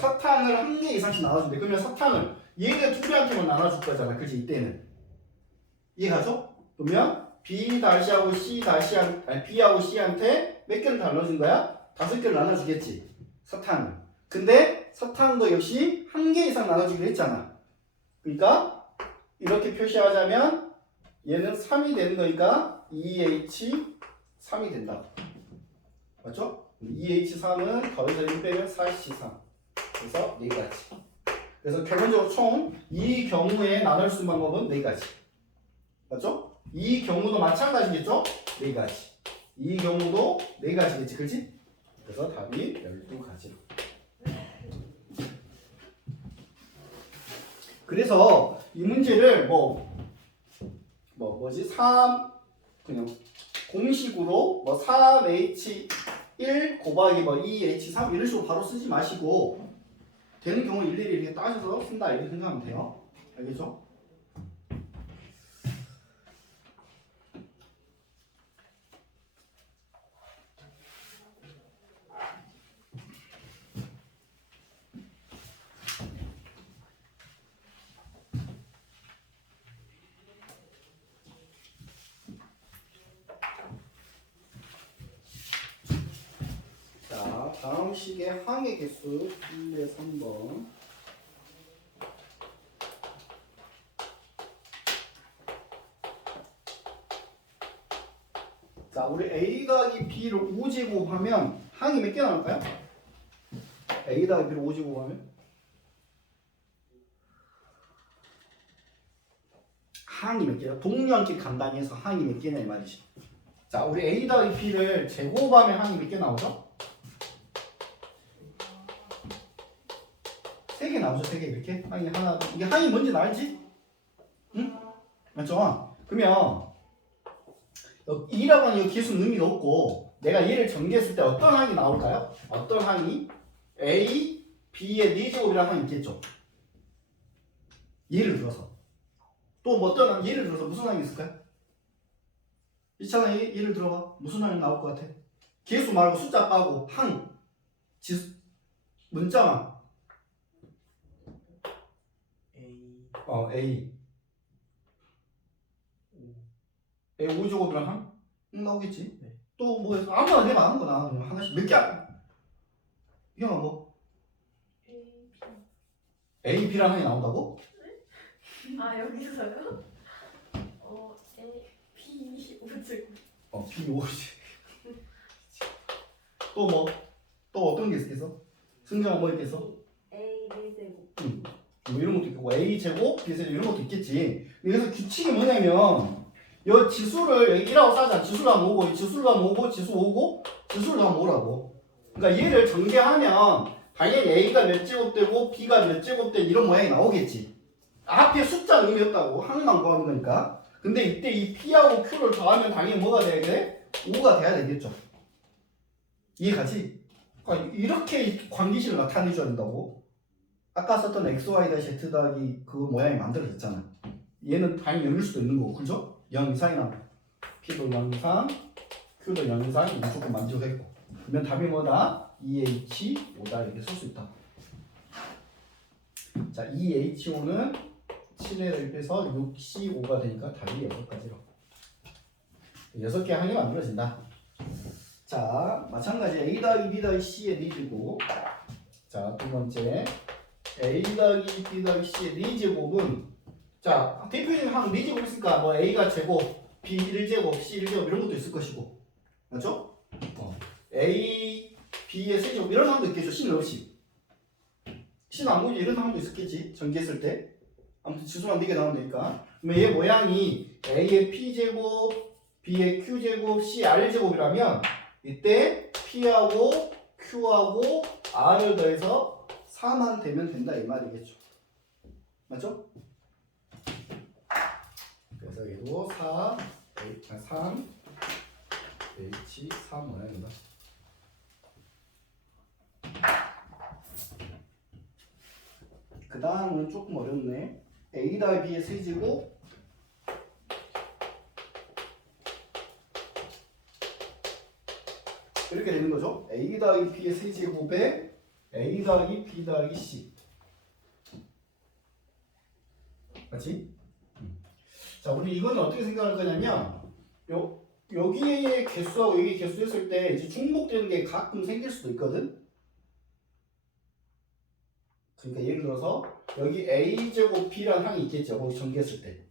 사탕을 1개 이상씩 나눠준대. 그러면 사탕을 얘네 2개한테만 나눠줄 거잖아. 그지? 이때는 이해가죠? 그러면 B하고 B하고 C한테 몇 개를 나눠준 거야? 5개를 나눠주겠지. 사탕을. 근데 사탕도 역시 1개 이상 나눠주기로 했잖아. 그러니까 이렇게 표시하자면 얘는 3이 되는 거니까 2H3이 된다. 맞죠? 2H3은 더해서 1 빼면 4C3. 그래서 4가지. 그래서 결론적으로 총 이 경우에 나눌 수 있는 방법은 4가지. 맞죠? 이 경우도 마찬가지겠죠? 4가지. 이 경우도 4가지겠지. 그렇지? 그래서 답이 12가지. 그래서 이 문제를 뭐지? 3 그냥 공식으로 3H1 곱하기 2H3 이런 식으로 바로 쓰지 마시고 되는 경우 일일이 이렇게 따져서 쓴다 이렇게 생각하면 돼요. 알겠죠? 자, 다음 식의 항의 개수 1대 3번. 자, 우리 A 더하기 B를 5제곱하면 항이 몇 개 나올까요? A 더하기 B를 5제곱하면 항이 몇 개야? 동류한끼리 간단히 해서 항이 몇 개냐 이 말이지. 자, 우리 A 더하기 B를 제곱하면 항이 몇 개 나오죠? 3개 나오죠. 3개 이렇게 항이 하나. 이게 항이 뭔지 알지? 응? 맞죠? 그러면 2라고 하는 이 기수는 의미가 없고 내가 얘를 전개했을 때 어떤 항이 나올까요? 어떤 항이? A, B의 4제곱이라는 항이 있겠죠. 예를 들어서 또 뭐 어떤 예를 들어서 무슨 항이 있을까요? 이찬아 예를 들어봐. 무슨 항이 나올 것 같아? 개수 말고 숫자 빠고 항, 지수, 문자만 A A 5제곱이랑 항? 나오겠지? 네. 또 뭐 아무거나 내봐 아무거나 하나씩 몇 개? 이형아 뭐? A, B랑 항이 나온다고? 아 여기서요? A, B, 5제곱. B 5지. 또 뭐? 또 어떤 게 있겠어? 승자가 뭐 있겠어? A 4제곱. 뭐 이런 것도 있고 A 제곱, B 제곱 이런 것도 있겠지. 그래서 규칙이 뭐냐면 요 지수를 여기 1하고 싸자. 지수가 뭐고, 지수가 뭐고, 지수 5고, 지수가 뭐라고. 그러니까 얘를 전개하면 당연히 A가 몇 제곱되고 B가 몇 제곱된 이런 모양이 나오겠지. 앞에 숫자 의미 없다고 항만 구하는 거니까. 근데 이때 이 P하고 Q를 더하면 당연히 뭐가 돼야 돼? 5가 돼야 되겠죠. 이해가지? 그러니까 이렇게 관계식을 나타내줘야 된다고. 아까 썼던 XY-Z 더하기 그 모양이 만들어졌잖아. 얘는 당연히 0일 수도 있는 거고, 그죠? 0 이상이나 P도 0 이상, Q도 0 이상 무조건 만족했고. 그러면 답이 뭐다? 2H5다 이렇게 쓸 수 있다. 자, 2H5는 7에 대입해서 6C5가 되니까 답이 6가지로. 6개 항이 만들어진다. 자, 마찬가지 A 더하기 B 더하기 C의 리제곱. 자, 두 번째 A 더하기 B 더하기 C의 리제곱은 자, 대표적인 항 리제곱 있으니까 뭐 A가 제곱, B 1제곱, C 1제곱 이런 것도 있을 것이고. 맞죠? A, B의 세제곱 이런 항도 있겠죠. C는 없이. C는 안 보이지 이런 항도 있었겠지. 전개했을 때. 아무튼 지수만 4개 나오면 되니까. 그러면 얘 모양이 A의 P제곱, B의 Q제곱, C R제곱이라면 이때 P하고 Q하고 R을 더해서 4만 되면 된다 이 말이겠죠. 맞죠? 그래서 얘도 3 H 3 모양이다. 그 다음은 조금 어렵네. A 더하기 B의 세제곱 이렇게 되는 거죠. A 더하기 B의 세제곱에 A 더하기 B 더하기 C. 맞지? 자, 우리 이거는 어떻게 생각할 거냐면 여기에 개수하고 여기 개수 했을 때 이제 중복되는 게 가끔 생길 수도 있거든. 그러니까 예를 들어서 여기 A제곱 B라는 항이 있겠죠. 거기 전개했을 때.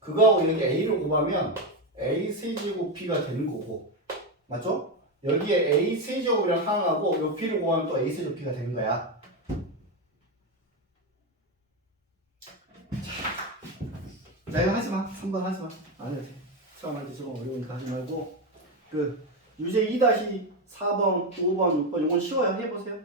그거하고 여기 A를 곱하면 A 세제곱 B가 되는 거고. 맞죠? 여기에 A 세제곱이라는 항하고 요 B를 곱하면 또 A 세제곱 B가 되는 거야. 자, 이거 하지 마. 3번 하지 마. 안 해도 돼. 처음 할 때 조금 어려우니까 하지 말고. 그 유제 2-4번, 5번, 6번 이건 쉬워요. 해보세요.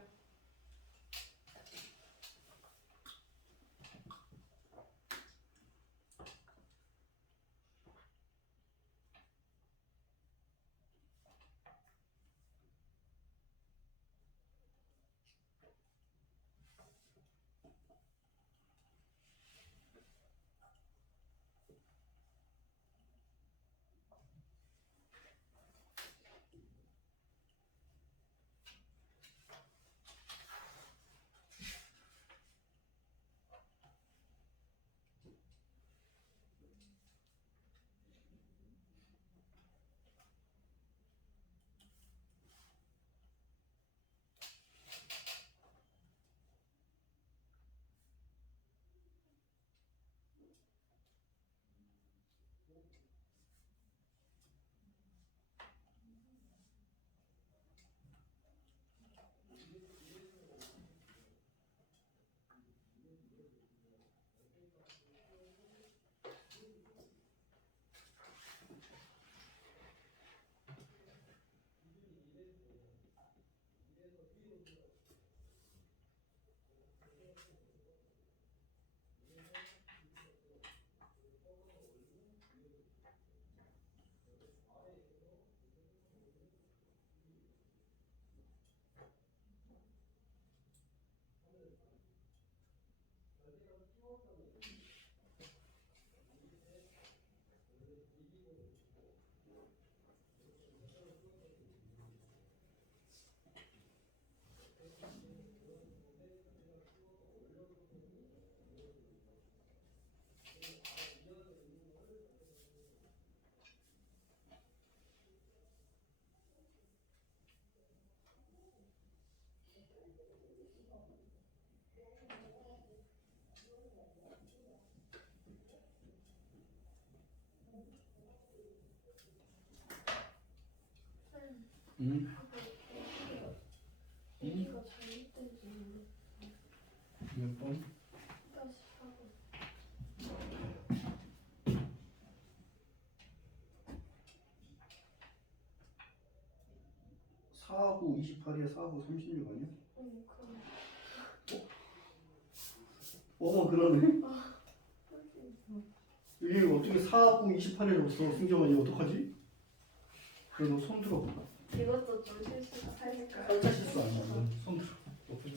A가 잘못된지 몇 번? 다시 하고 4하고 28이야 4하고 36 아니야? 응, 그럼. 그러네. 이게 어떻게 4하고 28을 줬어? 승정아 이거 어떡하지? 그래 너 손 들어. 이것도 좀 실수가 살짝. 살짝 실수 아니야. 손 들어. 높이.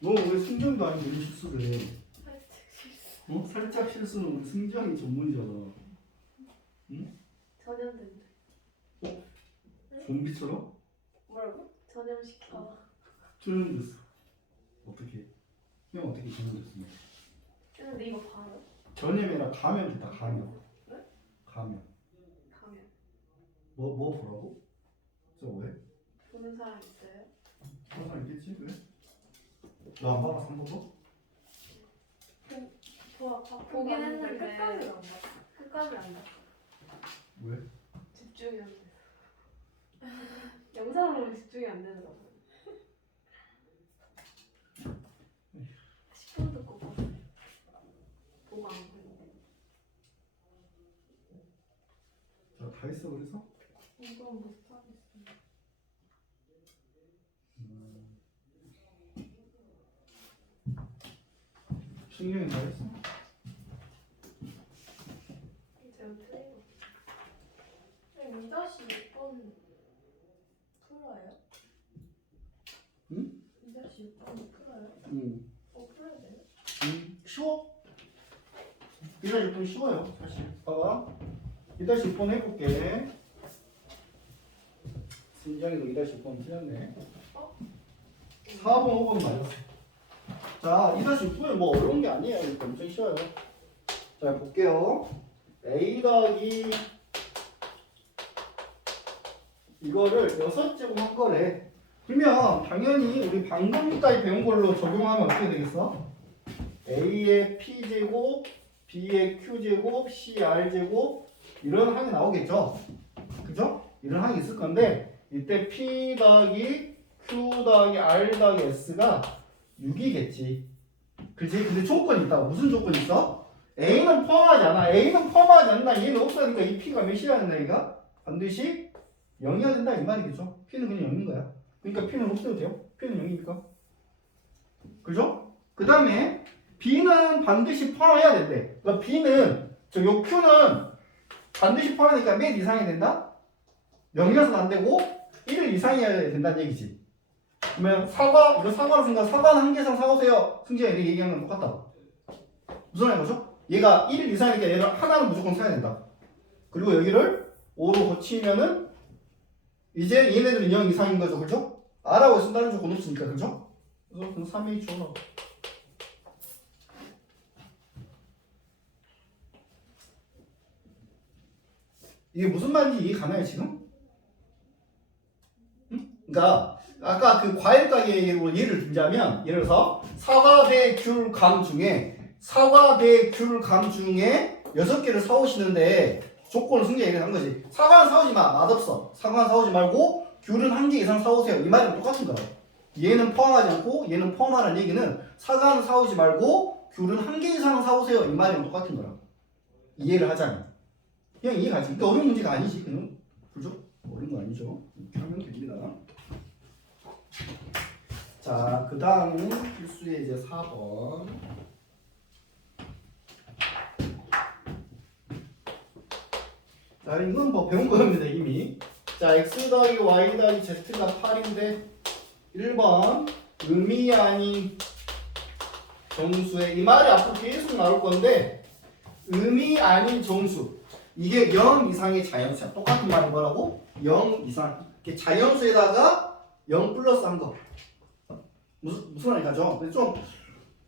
너 왜 승정도 아니고 왜 실수를 해? 살짝 실수. 살짝 실수는 우리 승정이 전문이잖아. 전염된대. 좀비처럼? 뭐라고? 전염시켜. 전염됐어. 어떻게? 그냥 어떻게 전염됐으면? 근데 이거 봐요? 전염이라 감염됐다 감염. 네? 감염. 가면. 뭐 보라고? 저거 왜? 보는 사람 있어요? 항상 있겠지 왜? 너 안 봐봤어 한 번도? 보긴 했는데 끝까지 안 봤어. 끝까지 안 봤어. 왜? 집중이 안 돼. 영상을 보면 집중이 안 되는 거 같아. 10분 듣고 봐. 보고 안 보는데. 자, 다 했어 그래서? 이건 못하겠어. 신경이 다 했어? 제가 틀린 거. 2-6번 풀어요? 응? 2-6번 풀어요? 응. 풀어야 돼요? 쉬워? 1-6번 쉬워요 사실. 봐봐 2-6번 해볼게. 신장이도 2-6번 틀렸네. 4번 5번 맞았어. 자 2-6번은 뭐 어려운 게 아니에요. 이거 엄청 쉬워요. 자 볼게요. A 더하기 이거를 6제곱 한 거래. 그러면 당연히 우리 방금까지 배운 걸로 적용하면 어떻게 되겠어? A의 P제곱, B의 Q제곱, C R제곱 이런 항이 나오겠죠? 그죠? 이런 항이 있을 건데 이때 P 더하기 Q 더하기 R 더하기 S가 6이겠지. 그치? 근데 조건이 있다. 무슨 조건이 있어? A는 포함하지 않아. A는 포함하지 않나? 얘는 없으니까 이 P가 몇이야 된다 얘가? 반드시 0이어야 된다 이 말이겠죠? P는 그냥 0인 거야. 그러니까 P는 없애도 돼요? P는 0이니까. 그죠? 그 다음에 B는 반드시 포함해야 된대. 그러니까 B는 요 Q는 반드시 포함하니까 몇 이상이 된다? 0이어서는 안 되고 1 이상이어야 된다는 얘기지. 그러면 사과, 이거 사과로 생각, 사과는 한 개 이상 사오세요. 승재가 이렇게 얘기하는 건 똑같다. 무슨 말인 거죠? 얘가 1 이상이니까 얘를 하나는 무조건 사야 된다. 그리고 여기를 5로 고치면은 이제 얘네들은 0 이상인 거죠. 그죠? R하고 쓴다는 조건 없으니까. 그죠? 그래서 3A 줘라. 이게 무슨 말인지 이해 가나요 지금? 응? 그러니까 아까 그 과일 가게로 예를 들자면 예를 들어서 사과 대 귤 감 중에 6개를 사오시는데 조건을 승계가 얘기한 거지. 사과는 사오지 마. 맛없어. 사과는 사오지 말고 귤은 1개 이상 사오세요. 이 말이랑 똑같은 거야. 얘는 포함하지 않고 얘는 포함하라는 얘기는 사과는 사오지 말고 귤은 1개 이상 사오세요. 이 말이랑 똑같은 거라. 이해를 하자면. 그냥 이해가지. 그러니까 어려운 문제가 아니지. 그냥 그죠? 어려운 거 아니죠. 이렇게 하면 됩니다. 자, 그 다음 필수의 이제 4번. 자, 이건 뭐 배운 거입니다, 이미. 자, x 더하기 y 더하기 z가 8인데 1번 의미 아닌 정수의 이 말이 앞으로 계속 나올 건데 의미 아닌 정수 이게 0 이상의 자연수야. 똑같은 말이 뭐라고? 0 이상. 이렇게 자연수에다가 0 플러스 한 거. 무슨 말인가죠? 좀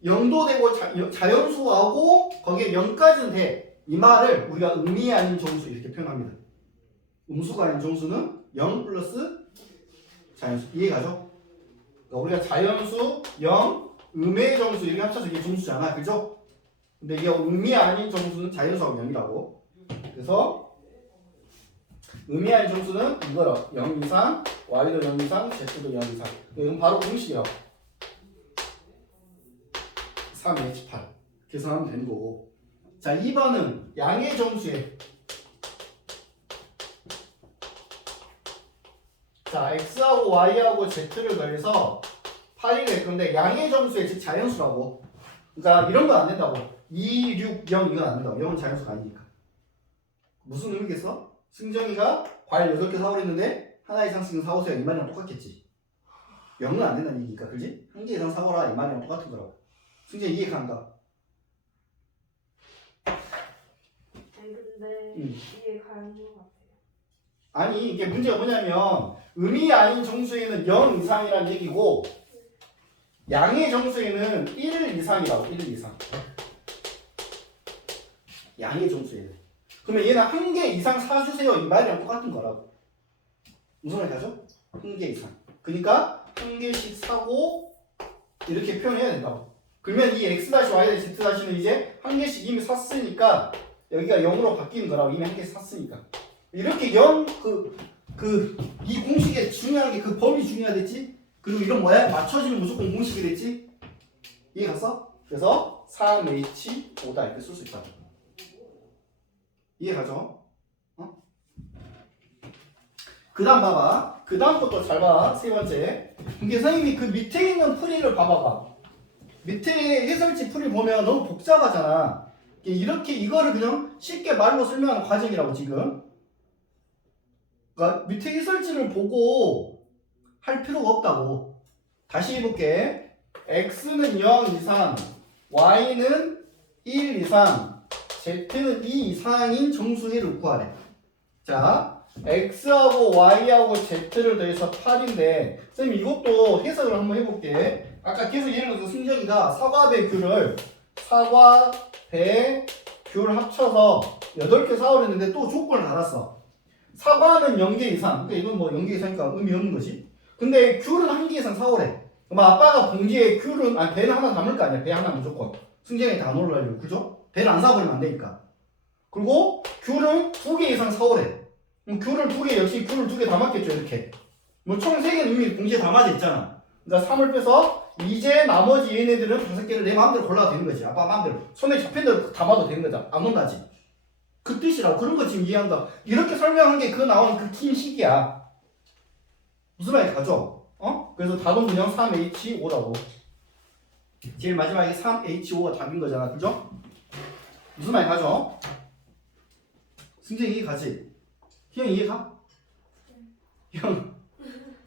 0도 되고 자연수하고 거기에 0까지는 돼. 이 말을 우리가 의미 아닌 정수 이렇게 표현합니다. 음수가 아닌 정수는 0 플러스 자연수. 이해가죠? 그러니까 우리가 자연수 0, 음의 정수 이렇게 합쳐서 이게 정수잖아. 그죠? 근데 이게 의미 아닌 정수는 자연수하고 0이라고. 그래서 의미 아닌 정수는 이거라. 0 이상, y도 0 이상, z도 0 이상. 이건 바로 공식이야. 3H8 계산하면 되는 거고. 자, 2번은 양의 정수에 자, x하고 y하고 z를 더해서 8이 될 건데 양의 정수의 즉 자연수라고. 그러니까 이런 건 안 된다고. 2, 6, 0 이건 안 된다고. 0은 자연수가 아니니까. 무슨 의미겠어? 승정이가 과일 8개 사오랬는데 하나 이상씩은 사오세요. 이 말이랑 똑같겠지. 0은 안 된다는 얘기니까. 그지? 한 개 이상 사오라. 이 말이랑 똑같은 거라고. 승정이 이해가 안 가? 아니 근데 이게 가는 것 같아요. 아니 이게 문제가 뭐냐면 음이 아닌 정수에는 0 이상이란 얘기고 양의 정수에는 1 이상이라고. 1 이상. 양의 정수에는. 그러면 얘는 한 개 이상 사주세요. 이 말이랑 똑같은 거라고. 무슨 말이 가죠? 한 개 이상. 그러니까 한 개씩 사고 이렇게 표현해야 된다고. 그러면 이 x-y-z는 이제 한 개씩 이미 샀으니까 여기가 0으로 바뀌는 거라고. 이미 한 개씩 샀으니까. 이렇게 0 이 공식에 중요한 게 그 범위 중요하겠지? 그리고 이런 뭐야? 맞춰지면 무조건 공식이 됐지? 이해 갔어? 그래서 3h5다 이렇게 쓸 수 있다. 이해 가죠? 그 다음 봐봐. 그 다음 것도 잘 봐. 세 번째. 이게 선생님이 그 밑에 있는 풀이를 봐봐봐. 밑에 해설지 풀이 보면 너무 복잡하잖아. 이렇게 이거를 그냥 쉽게 말로 설명하는 과정이라고 지금. 그러니까 밑에 해설지를 보고 할 필요가 없다고. 다시 해볼게. x는 0 이상, y는 1 이상, z는 2 이상인 정수의를 구하래. 자, x하고 y하고 z를 더해서 8인데 선생님 이것도 해석을 한번 해볼게. 아까 계속 예를 들어서 승정이가 사과, 배, 귤을 사과, 배, 귤 합쳐서 8개 사오랬는데 또 조건을 달았어. 사과는 0개 이상. 그러니까 이건 뭐 0개 이상이니까 의미 없는 거지. 근데 귤은 1개 이상 사오래. 그럼 아빠가 봉지에 귤은 배는 하나 담을 거 아니야. 배 하나 무조건. 승정이 다 넣으려고. 그죠? 배는 안 사버리면 안 되니까. 그리고 귤을 2개 이상 사오래. 그럼 귤을 2개, 역시 귤을 2개 담았겠죠. 이렇게. 뭐 총 3개는 이미 봉지에 담아져 있잖아. 그러니까 3을 빼서 이제 나머지 얘네들은 5개를 내 마음대로 골라도 되는 거지. 아빠 마음대로. 손에 잡힌 대로 담아도 되는 거잖아. 안 온다지. 그 뜻이라고. 그런 거 지금 이해한다. 이렇게 설명한 게 그 나오는 그 긴 식이야. 무슨 말인지 가죠? 그래서 답은 그냥 3H5라고. 제일 마지막에 3H5가 답인 거잖아. 그죠? 무슨 말인지 가죠? 승재 이해 가지? 형 이해 가? 형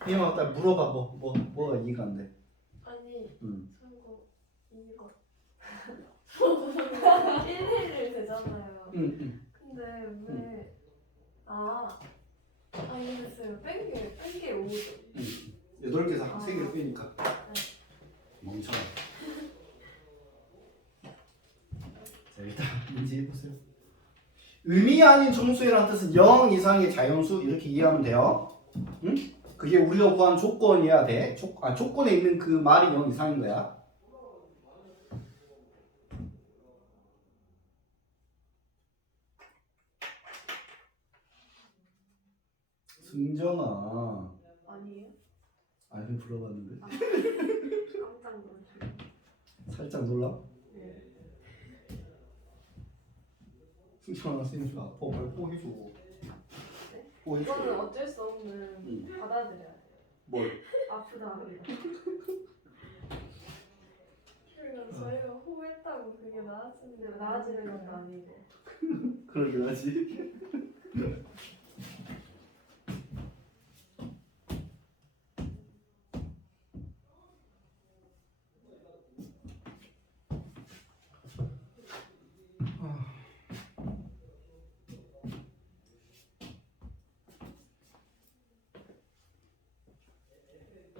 딱 물어봐. 뭐가 이해가 안 돼? 아니 그리고 이거 111 되잖아요. 근데 왜 아니 됐어요. 뺀게 5죠. 8개에서 3개를 빼니까 멍청아. 자 일단 문제 해보세요. 의미 아닌 정수라는 뜻은 0 이상의 자연수 이렇게 이해하면 돼요. 응? 그게 우리가 구한 조건이어야 돼. 조건에 있는 그 말이 0 이상인 거야. 승정아. 아니에요? 아니 불러봤는데. 깜짝 놀랐어요. 살짝 놀라? 네. 승정아 선생님 좀 아파. 빨리 뽀해줘. 뽀해줘. 이거는 어쩔 수 없는 받아들여야 돼요. 뭘? 아프다 합니다. 그러면 저희가 호했다고 그게 나아지는 것도 아니고. 그러긴 하지.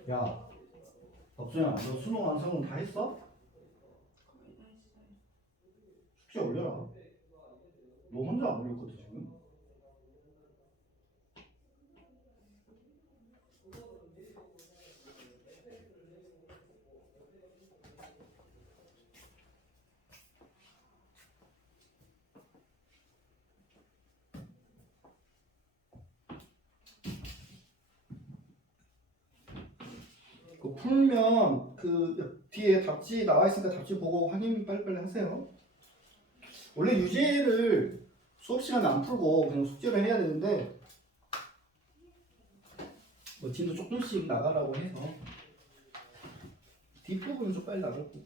야, 박수야, 너 수능 완성은 다 했어? 숙제 올려라. 너 혼자 안 올릴 것도 지금? 그 풀면 그 뒤에 답지 나와 있으니까 답지 보고 확인 빨리빨리 하세요. 원래 유제를 수업 시간에 안 풀고 그냥 숙제를 해야 되는데 뭐 진도 조금씩 나가라고 해서 뒷부분은 좀 빨리 나가고.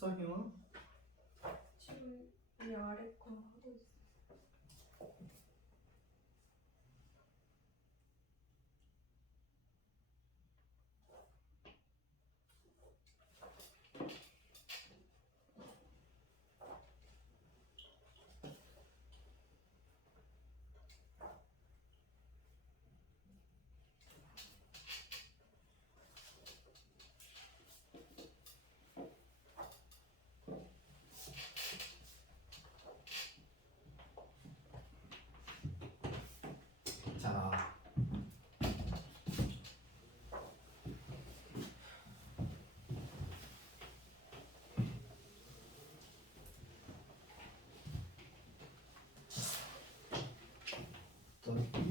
싸경아? 지금 이 아래 거 하고 있어. 자,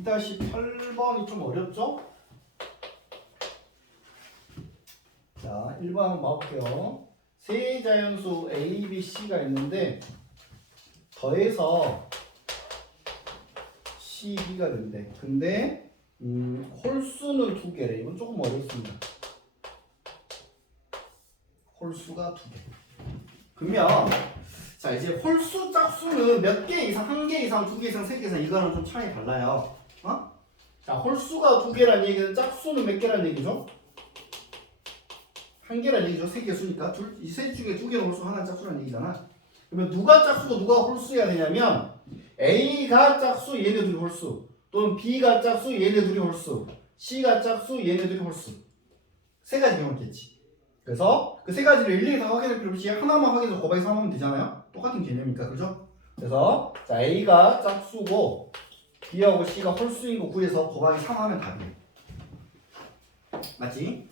자, 2-8번이 좀 어렵죠? 자, 1번 한번 봐볼게요. 세 자연수 A, B, C가 있는데 더해서 C, B가 된대. 근데 홀수는 2개래. 이건 조금 어렵습니다. 홀수가 2개. 그러면 자 이제 홀수 짝수는 몇 개 이상, 1개 이상, 2개 이상, 3개 이상 이거랑 좀 차이 달라요. 어? 자 홀수가 2개란 얘기는 짝수는 몇 개란 얘기죠? 1개란 얘기죠. 3개 수니까 이 셋 중에 2개는 홀수, 하나는 짝수란 얘기잖아. 그러면 누가 짝수고 누가 홀수여야 되냐면 A가 짝수, 얘네 둘이 홀수, 또는 B가 짝수, 얘네 둘이 홀수, C가 짝수, 얘네 둘이 홀수. 세 가지 경우겠지. 그래서 그 세 가지를 일일이 다 확인할 필요 없이 하나만 확인해서 곱하기 3하면 되잖아요. 똑같은 개념이니까, 그죠? 그래서 자 A가 짝수고 B하고 C가 홀수인 거 구해서 곱하기 3하면 답이에요. 맞지?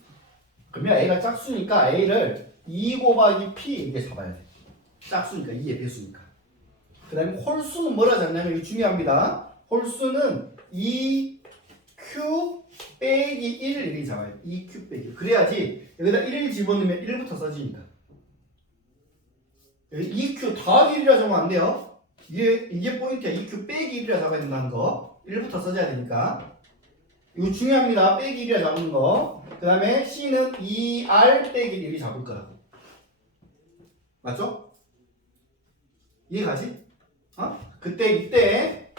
그러면 A가 짝수니까 A를 2 곱하기 P 이렇게 잡아야 돼. 짝수니까 2의 배수니까. 그 다음에 홀수는 뭐라 잡냐면 이거 중요합니다. 홀수는 2Q 빼기 1 이렇게 잡아야 돼. 2Q 빼기 1. 그래야지 여기다 1을 집어넣으면 1부터 써지니까. 여기 2Q 더하기 1이라 적으면 안 돼요. 이게 포인트야. 2Q 빼기 1이라 잡아야 된다는 거. 1부터 써줘야 되니까. 이거 중요합니다. 빼기 1이라 잡는 거. 그 다음에 C는 2R 빼기 1이 잡을 거라고. 맞죠? 이해가지? 이때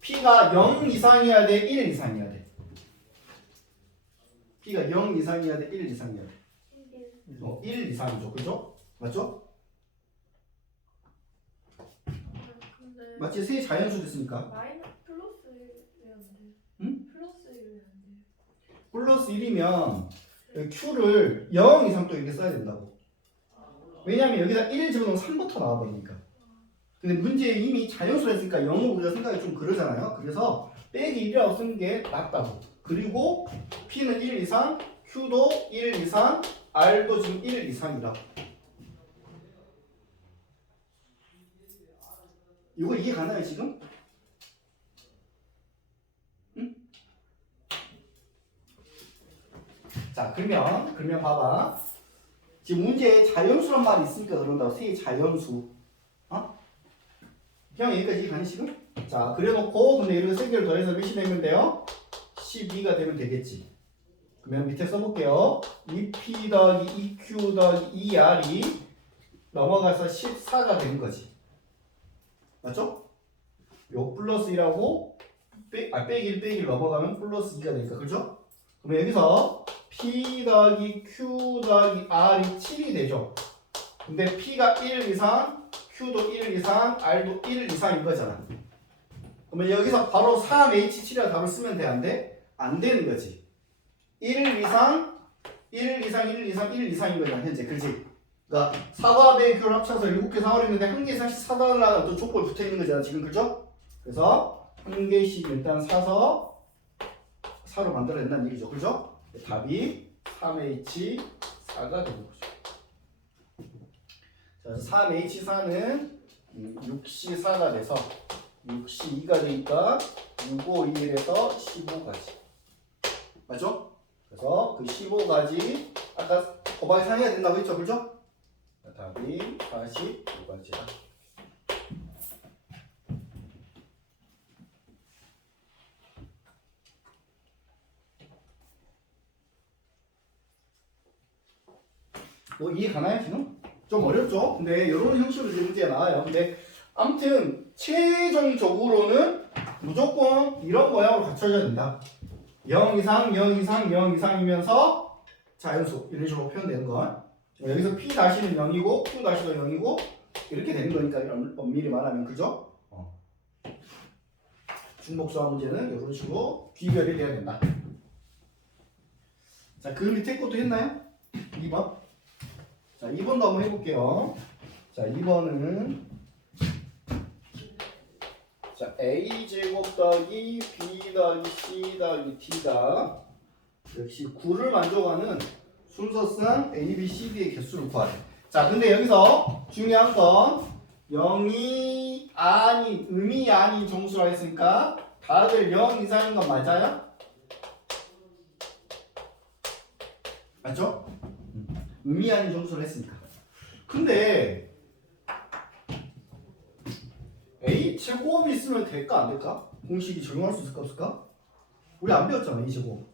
P가 0 이상이어야 돼, 1 이상이어야 돼. P가 0 이상이어야 돼, 1 이상이어야 돼. 1 이상이죠, 그죠? 맞죠? 근데 맞지? 세 자연수 됐으니까. 마이너스 플러스 1이면 안 돼요. 응? 플러스 1이면 안 돼요. 플러스 1이면 Q를 0 이상 또 이렇게 써야 된다고. 왜냐면 여기다 1 집어넣으면 3부터 나와버리니까. 근데 문제에 이미 자연수라 했으니까 0을 우리가 생각이 좀 그러잖아요. 그래서 빼기 1이라고 쓰는 게 낫다고. 그리고 P는 1 이상, Q도 1 이상, R도 지금 1 이상이라고. 이거 이해 가나요 지금? 응? 자 그러면 봐봐. 지금 문제에 자연수란 말이 있으니까 그런다고. 세 자연수. 어? 형 여기까지 이해 가니 지금? 자 그래놓고 근데 이렇게 세 개를 더해서 몇이 되면 돼요? 12가 되면 되겠지. 그러면 밑에 써볼게요. 2p 더하기 2q 더하기 2r이 넘어가서 14가 되는 거지. 맞죠? 요 플러스 1하고 빼기 1 빼기 1 넘어가면 플러스 2가 되니까 그죠? 그러면 여기서 p 더하기 q 더하기 r이 7이 되죠. 근데 p가 1 이상, q도 1 이상, r도 1 이상인 거잖아. 그러면 여기서 바로 3h7이라고 답을 쓰면 돼? 안 돼? 안 되는 거지. 1 이상, 1 이상, 1 이상, 1 이상인 거잖아 현재. 그렇지? 그러니까 사과, 배, 교를 합쳐서 7개 사과를 했는데 한 개 이상씩 사달라는 어떤 조건이 붙어있는 거잖아 지금. 그죠? 그래서 한 개씩 일단 사서 4로 만들어낸다는 얘기죠. 그죠? 답이 3H4가 되는 거죠. 자, 그래서 3H4는 6C4가 돼서 6C2가 되니까 651에서 15가지. 맞죠? 그래서 그 15가지 아까 곱하기 3 해야 된다고 했죠. 그죠? 답이 45가지다. 뭐 이해 가나요 지금? 좀 어렵죠? 근데 이런 형식으로 이제 문제가 나와요. 근데 아무튼 최종적으로는 무조건 이런 모양으로 갖춰져야 된다. 0 이상, 0 이상, 0 이상이면서 자연수 이런 식으로 표현되는 건 여기서 p 다시는 0이고 q 다시도 0이고 이렇게 되는 거니까 엄밀히 말하면 그죠? 중복수화 문제는 이런 식으로 귀별이 돼야 된다. 자, 그 밑에 것도 했나요? 2번. 자, 2번도 한번 해볼게요. 자, 2번은 자, a 제곱 더하기 b 더하기 c 더하기 d가 역시 9를 만족하는 순서상 a, b, c, d의 개수를 구하래. 자, 근데 여기서 중요한 건 0이 아닌, 의미 아닌 정수라 했으니까 다들 0 이상인 건 맞아요? 맞죠? 의미 아닌 정수를 했으니까. 근데 a 제곱이 있으면 될까 안 될까? 공식이 적용할 수 있을까 없을까? 우리 안 배웠잖아. a 제곱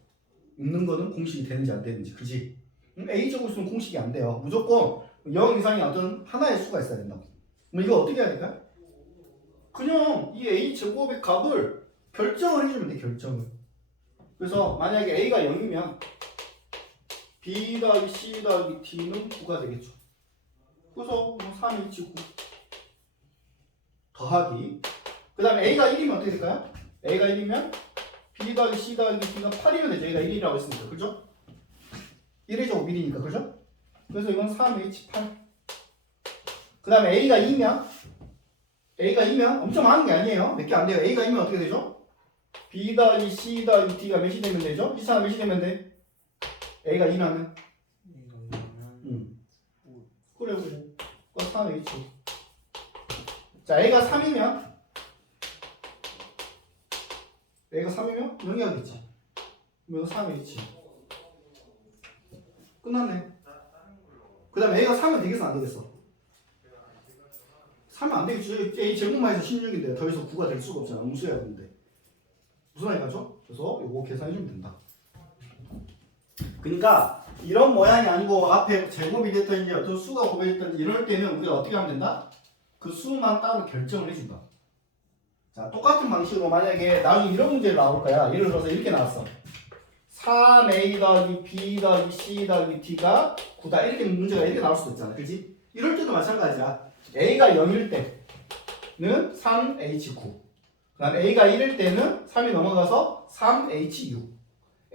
있는 거는 공식이 되는지 안 되는지. 그지? a 제곱 있으면 공식이 안 돼요. 무조건 0 이상의 어떤 하나의 수가 있어야 된다고. 그럼 이거 어떻게 해야 될까요? 그냥 이 a 제곱의 값을 결정을 해주면 돼. 결정을. 그래서 만약에 a가 0이면 b 더하기 c 더하기 d는 9가 되겠죠. 그래서 3H9 더하기 그 다음에 a가 1이면 어떻게 될까요? a가 1이면 b 더하기 c 더하기 d가 8이면 되죠. a가 1이라고 했으니까. 그죠? 1의 제곱 1이니까. 그죠? 그래서 이건 3H8 그 다음에 a가 2면 엄청 많은 게 아니에요. 몇 개 안 돼요. a가 2면 어떻게 되죠? b 더하기 c 더하기 d가 몇이 되면 되죠? 이 사람 몇이 되면 돼? a가 2라면 그래 3H 자 a가 3이면 0이 하겠지. 그러면 3H 끝났네. 그 다음에 a가 3은 되겠어 안 되겠어? 3은 안 되겠지. a 제곱만 해서 16인데 더해서 9가 될 수가 없잖아. 음수야 근데 무슨 말이 가죠? 그래서 이거 계산해주면 된다. 그러니까 이런 모양이 아니고 앞에 제곱이 됐든지 어떤 수가 곱해졌든지 이럴 때는 우리가 어떻게 하면 된다? 그 수만 따로 결정을 해준다. 자, 똑같은 방식으로 만약에 나중에 이런 문제를 나올 거야. 예를 들어서 이렇게 나왔어. 3a 더하기 b 더하기 c 더하기 d가 9다. 이렇게 문제가 이렇게 나올 수도 있잖아. 그렇지? 이럴 때도 마찬가지야. a가 0일 때는 3h9 그 다음 a가 1일 때는 3이 넘어가서 3h6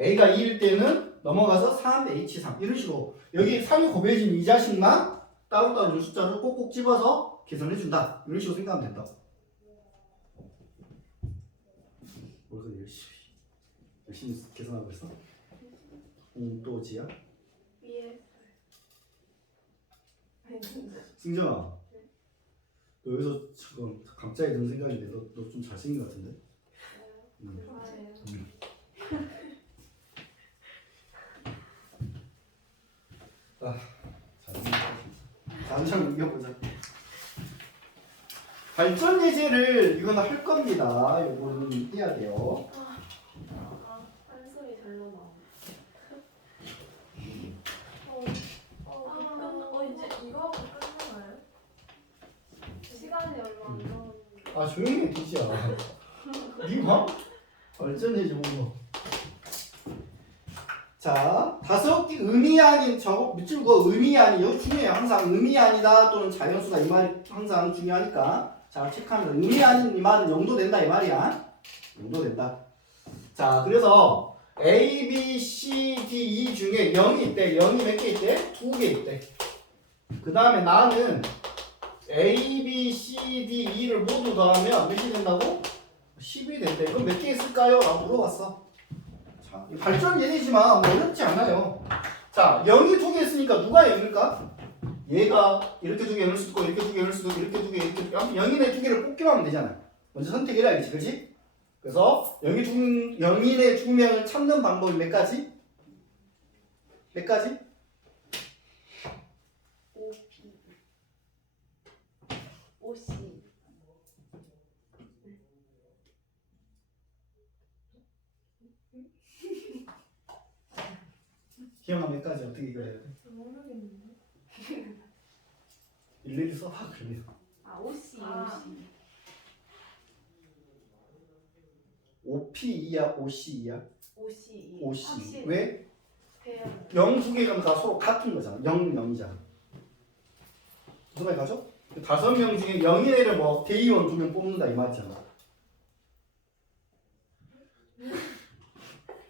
a가 2일 때는 넘어가서 3h3 이런 식으로 여기 3이 곱해진 이 자식만 따로따로 숫자를 꼭꼭 집어서 계산해준다. 이런 식으로 생각하면 된다. 벌써 열심히 계산하고 있어? 또 지야? 위에. 승정아 너 여기서 지금 갑자기 드는 생각인데 너 좀 잘생긴 것 같은데? 잘생겼다. 이겨보자. 발전 예제를 이거는 할 겁니다. 요거는 해야 돼요. 한숨이 절로 나와. 이제 이거 하고 끝나나요? 시간이 얼마 안 남았는데. 아 조용히 해 기지야. 니가 발전 예제 보고. 자, 5개 의미 아닌 저거 밑줄 그거 의미 아니요 중요해요. 항상 의미 아니다 또는 자연수다 이 말이 항상 중요하니까. 자, 체크하면 의미 아닌 이 말은 용도된다 이 말이야. 용도된다. 자, 그래서 A, B, C, D, E 중에 0이 있대. 0이 몇 개 있대? 2개 있대. 그 다음에 나는 A, B, C, D, E를 모두 더하면 몇이 된다고? 10이 된대. 그럼 몇 개 있을까요? 라고 물어봤어. 자, 발전 예제지만 뭐 어렵지 않아요. 자, 0이 2개 있으니까 누가 0일까? 얘가 이렇게 2개 열릴 수도 있고 이렇게 2개 열릴 수도 있고 이렇게 2개 이렇게 아무튼 0인의 2개를 뽑기만 하면 되잖아. 먼저 선택해야겠지, 그렇지? 그래서 영인의 2명을 찾는 방법이 몇 가지? 몇 가지? OC. 희영아 몇 가지 어떻게 이겨야 돼? 모르겠는데. 일일이 써봐 그러면. OC. OP2야 OC2야? OC. OC. 왜? 배열. 0 2개가 다 서로 같은 거잖아. 0, 0이잖아. 무슨 말 가죠? 5명 중에 0인애를 뭐 대의원 2명 뽑는다 이 말이잖아.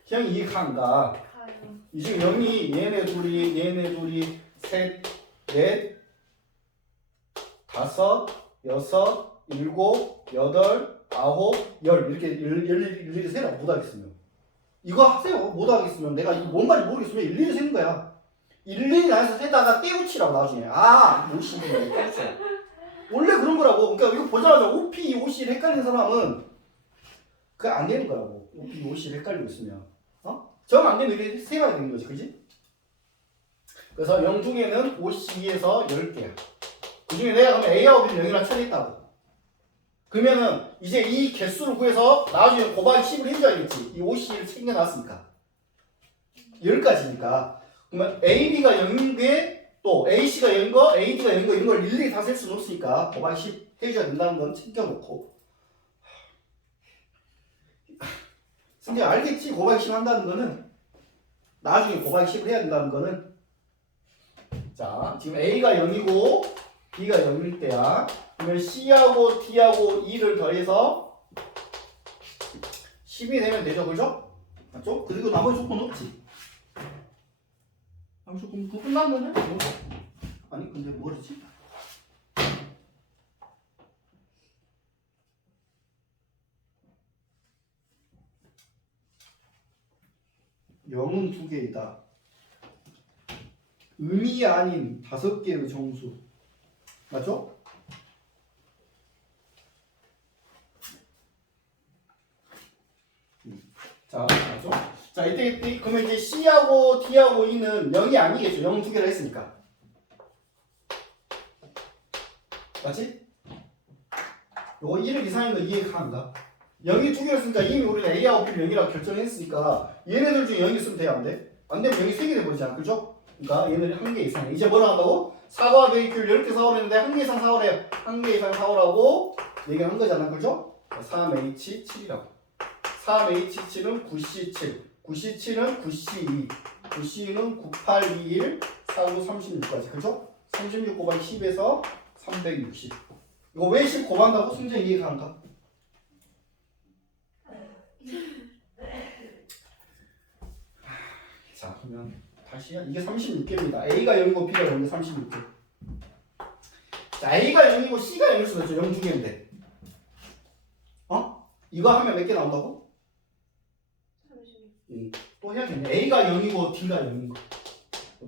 희영이 이해가 가요. 이 중에 0이 얘네 둘이 셋, 넷, 5, 6, 7, 8, 9, 10 이렇게 일일이 세라 못하겠으면 이거 하세요. 못하겠으면 내가 이거 뭔 말인지 모르겠으면 일일이 세는 거야. 일일이 나해서 세다가 떼우치라고 나중에 못 쓰는 거야. 원래 그런 거라고. 그러니까 이거 보자마자 OP, OC를 헷갈리는 사람은 그게 안 되는 거라고. OP, OC를 헷갈리고 있으면 정 안 되면 이렇게 세가야 되는 거지, 그지? 그래서 0 중에는 OC에서 10개야. 그 중에 내가 그러면 A하고 B는 0이랑 찾았다고. 그러면은 이제 이 개수를 구해서 나중에 곱하기 10을 해줘야겠지. 이 OC를 챙겨놨으니까. 10가지니까. 그러면 A, B가 0인 게 또 AC가 0인 거, AD가 0인 거 이런 걸 일일이 다 셀 수는 없으니까 곱하기 10 해줘야 된다는 건 챙겨놓고. 승재야 알겠지? 곱하기 10 한다는 거는 나중에 곱하기 10을 해야 된다는 거는 자 지금 A가 0이고 B가 0일 때야. 그러면 C하고 D하고 E를 더해서 10이 되면 되죠, 그죠? 맞죠? 그리고 나머지 조건 없지. 나머지 조건 그거 끝나면은 뭐? 아니 근데 뭐지? 영은 2개이다. 의미 아닌 5개의 정수. 맞죠? 자, 맞죠? 자, 이때 그러면 이제 C하고 D하고 E는 0이 아니겠죠. 0 2개를 했으니까. 맞지? 요거 1을 이상인 거 이해가는가? 0이 2개를 했으니까 이미 우리는 A하고 B를 0이라고 결정했으니까 얘네들 중에 0이 있으면 돼요? 안 돼? 안 되면 0이 3개 돼버리잖아. 그죠? 그러니까 얘네들이 1개 이상이야. 이제 뭐라 한다고? 사과 베이큐를 10개 사오랬는데 1개 이상 사오래요. 1개 이상 사오라고 얘기한 거잖아. 그죠? 3H7이라고. 3H7은 9C7. 9C7은 9C2. 9C는 9821, 49, 36까지. 그죠? 36 곱하기 10에서 360. 이거 왜 10 곱한다고? 승재 이해가는가? 자, 그러면 다시 이게 36개입니다. A가 0이고 B가 0이고 36개. 자, A가 0이고 C가 0일 수도 있죠. 0 2개인데. 이거 하면 몇 개 나온다고? 36. 또 해야겠네. A가 0이고 D가 0인 거.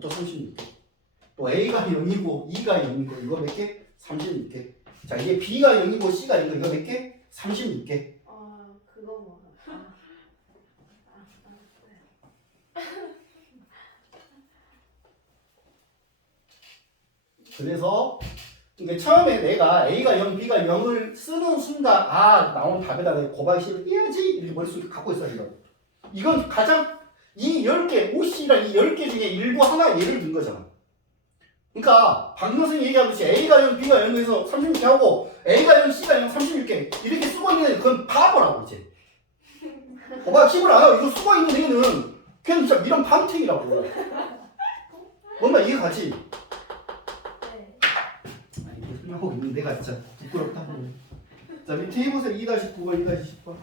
또 36개. 또 A가 0이고 E가 0인 거. 이거 몇 개? 36개. 자, 이게 B가 0이고 C가 0이고 이거 몇 개? 36개. 아 그거 뭐. 그래서 근데 처음에 내가 A가 0, B가 0을 쓰는 순간 아 나온 답에다 내가 곱하기 해야지 이렇게 머릿속에 갖고 있어야 돼요. 이건 가장 이 10개, OC랑 이 10개 중에 일부 하나 예를 든 거잖아. 그러니까 박노선이 얘기하듯이 A가 0, B가 0에서 36개 하고 A가 0, C가 0, 36개 이렇게 쓰고 있는 애는 그건 바보라고 이제. 곱하기 10을 안 하고 이거 쓰고 있는 애는 그냥 진짜 미련 판택이라고. 뭔가 이해가지? 네. 설명하고 있는 내가 진짜 부끄럽다. 자, 밑에 해보세요. 2-9번, 2-10번.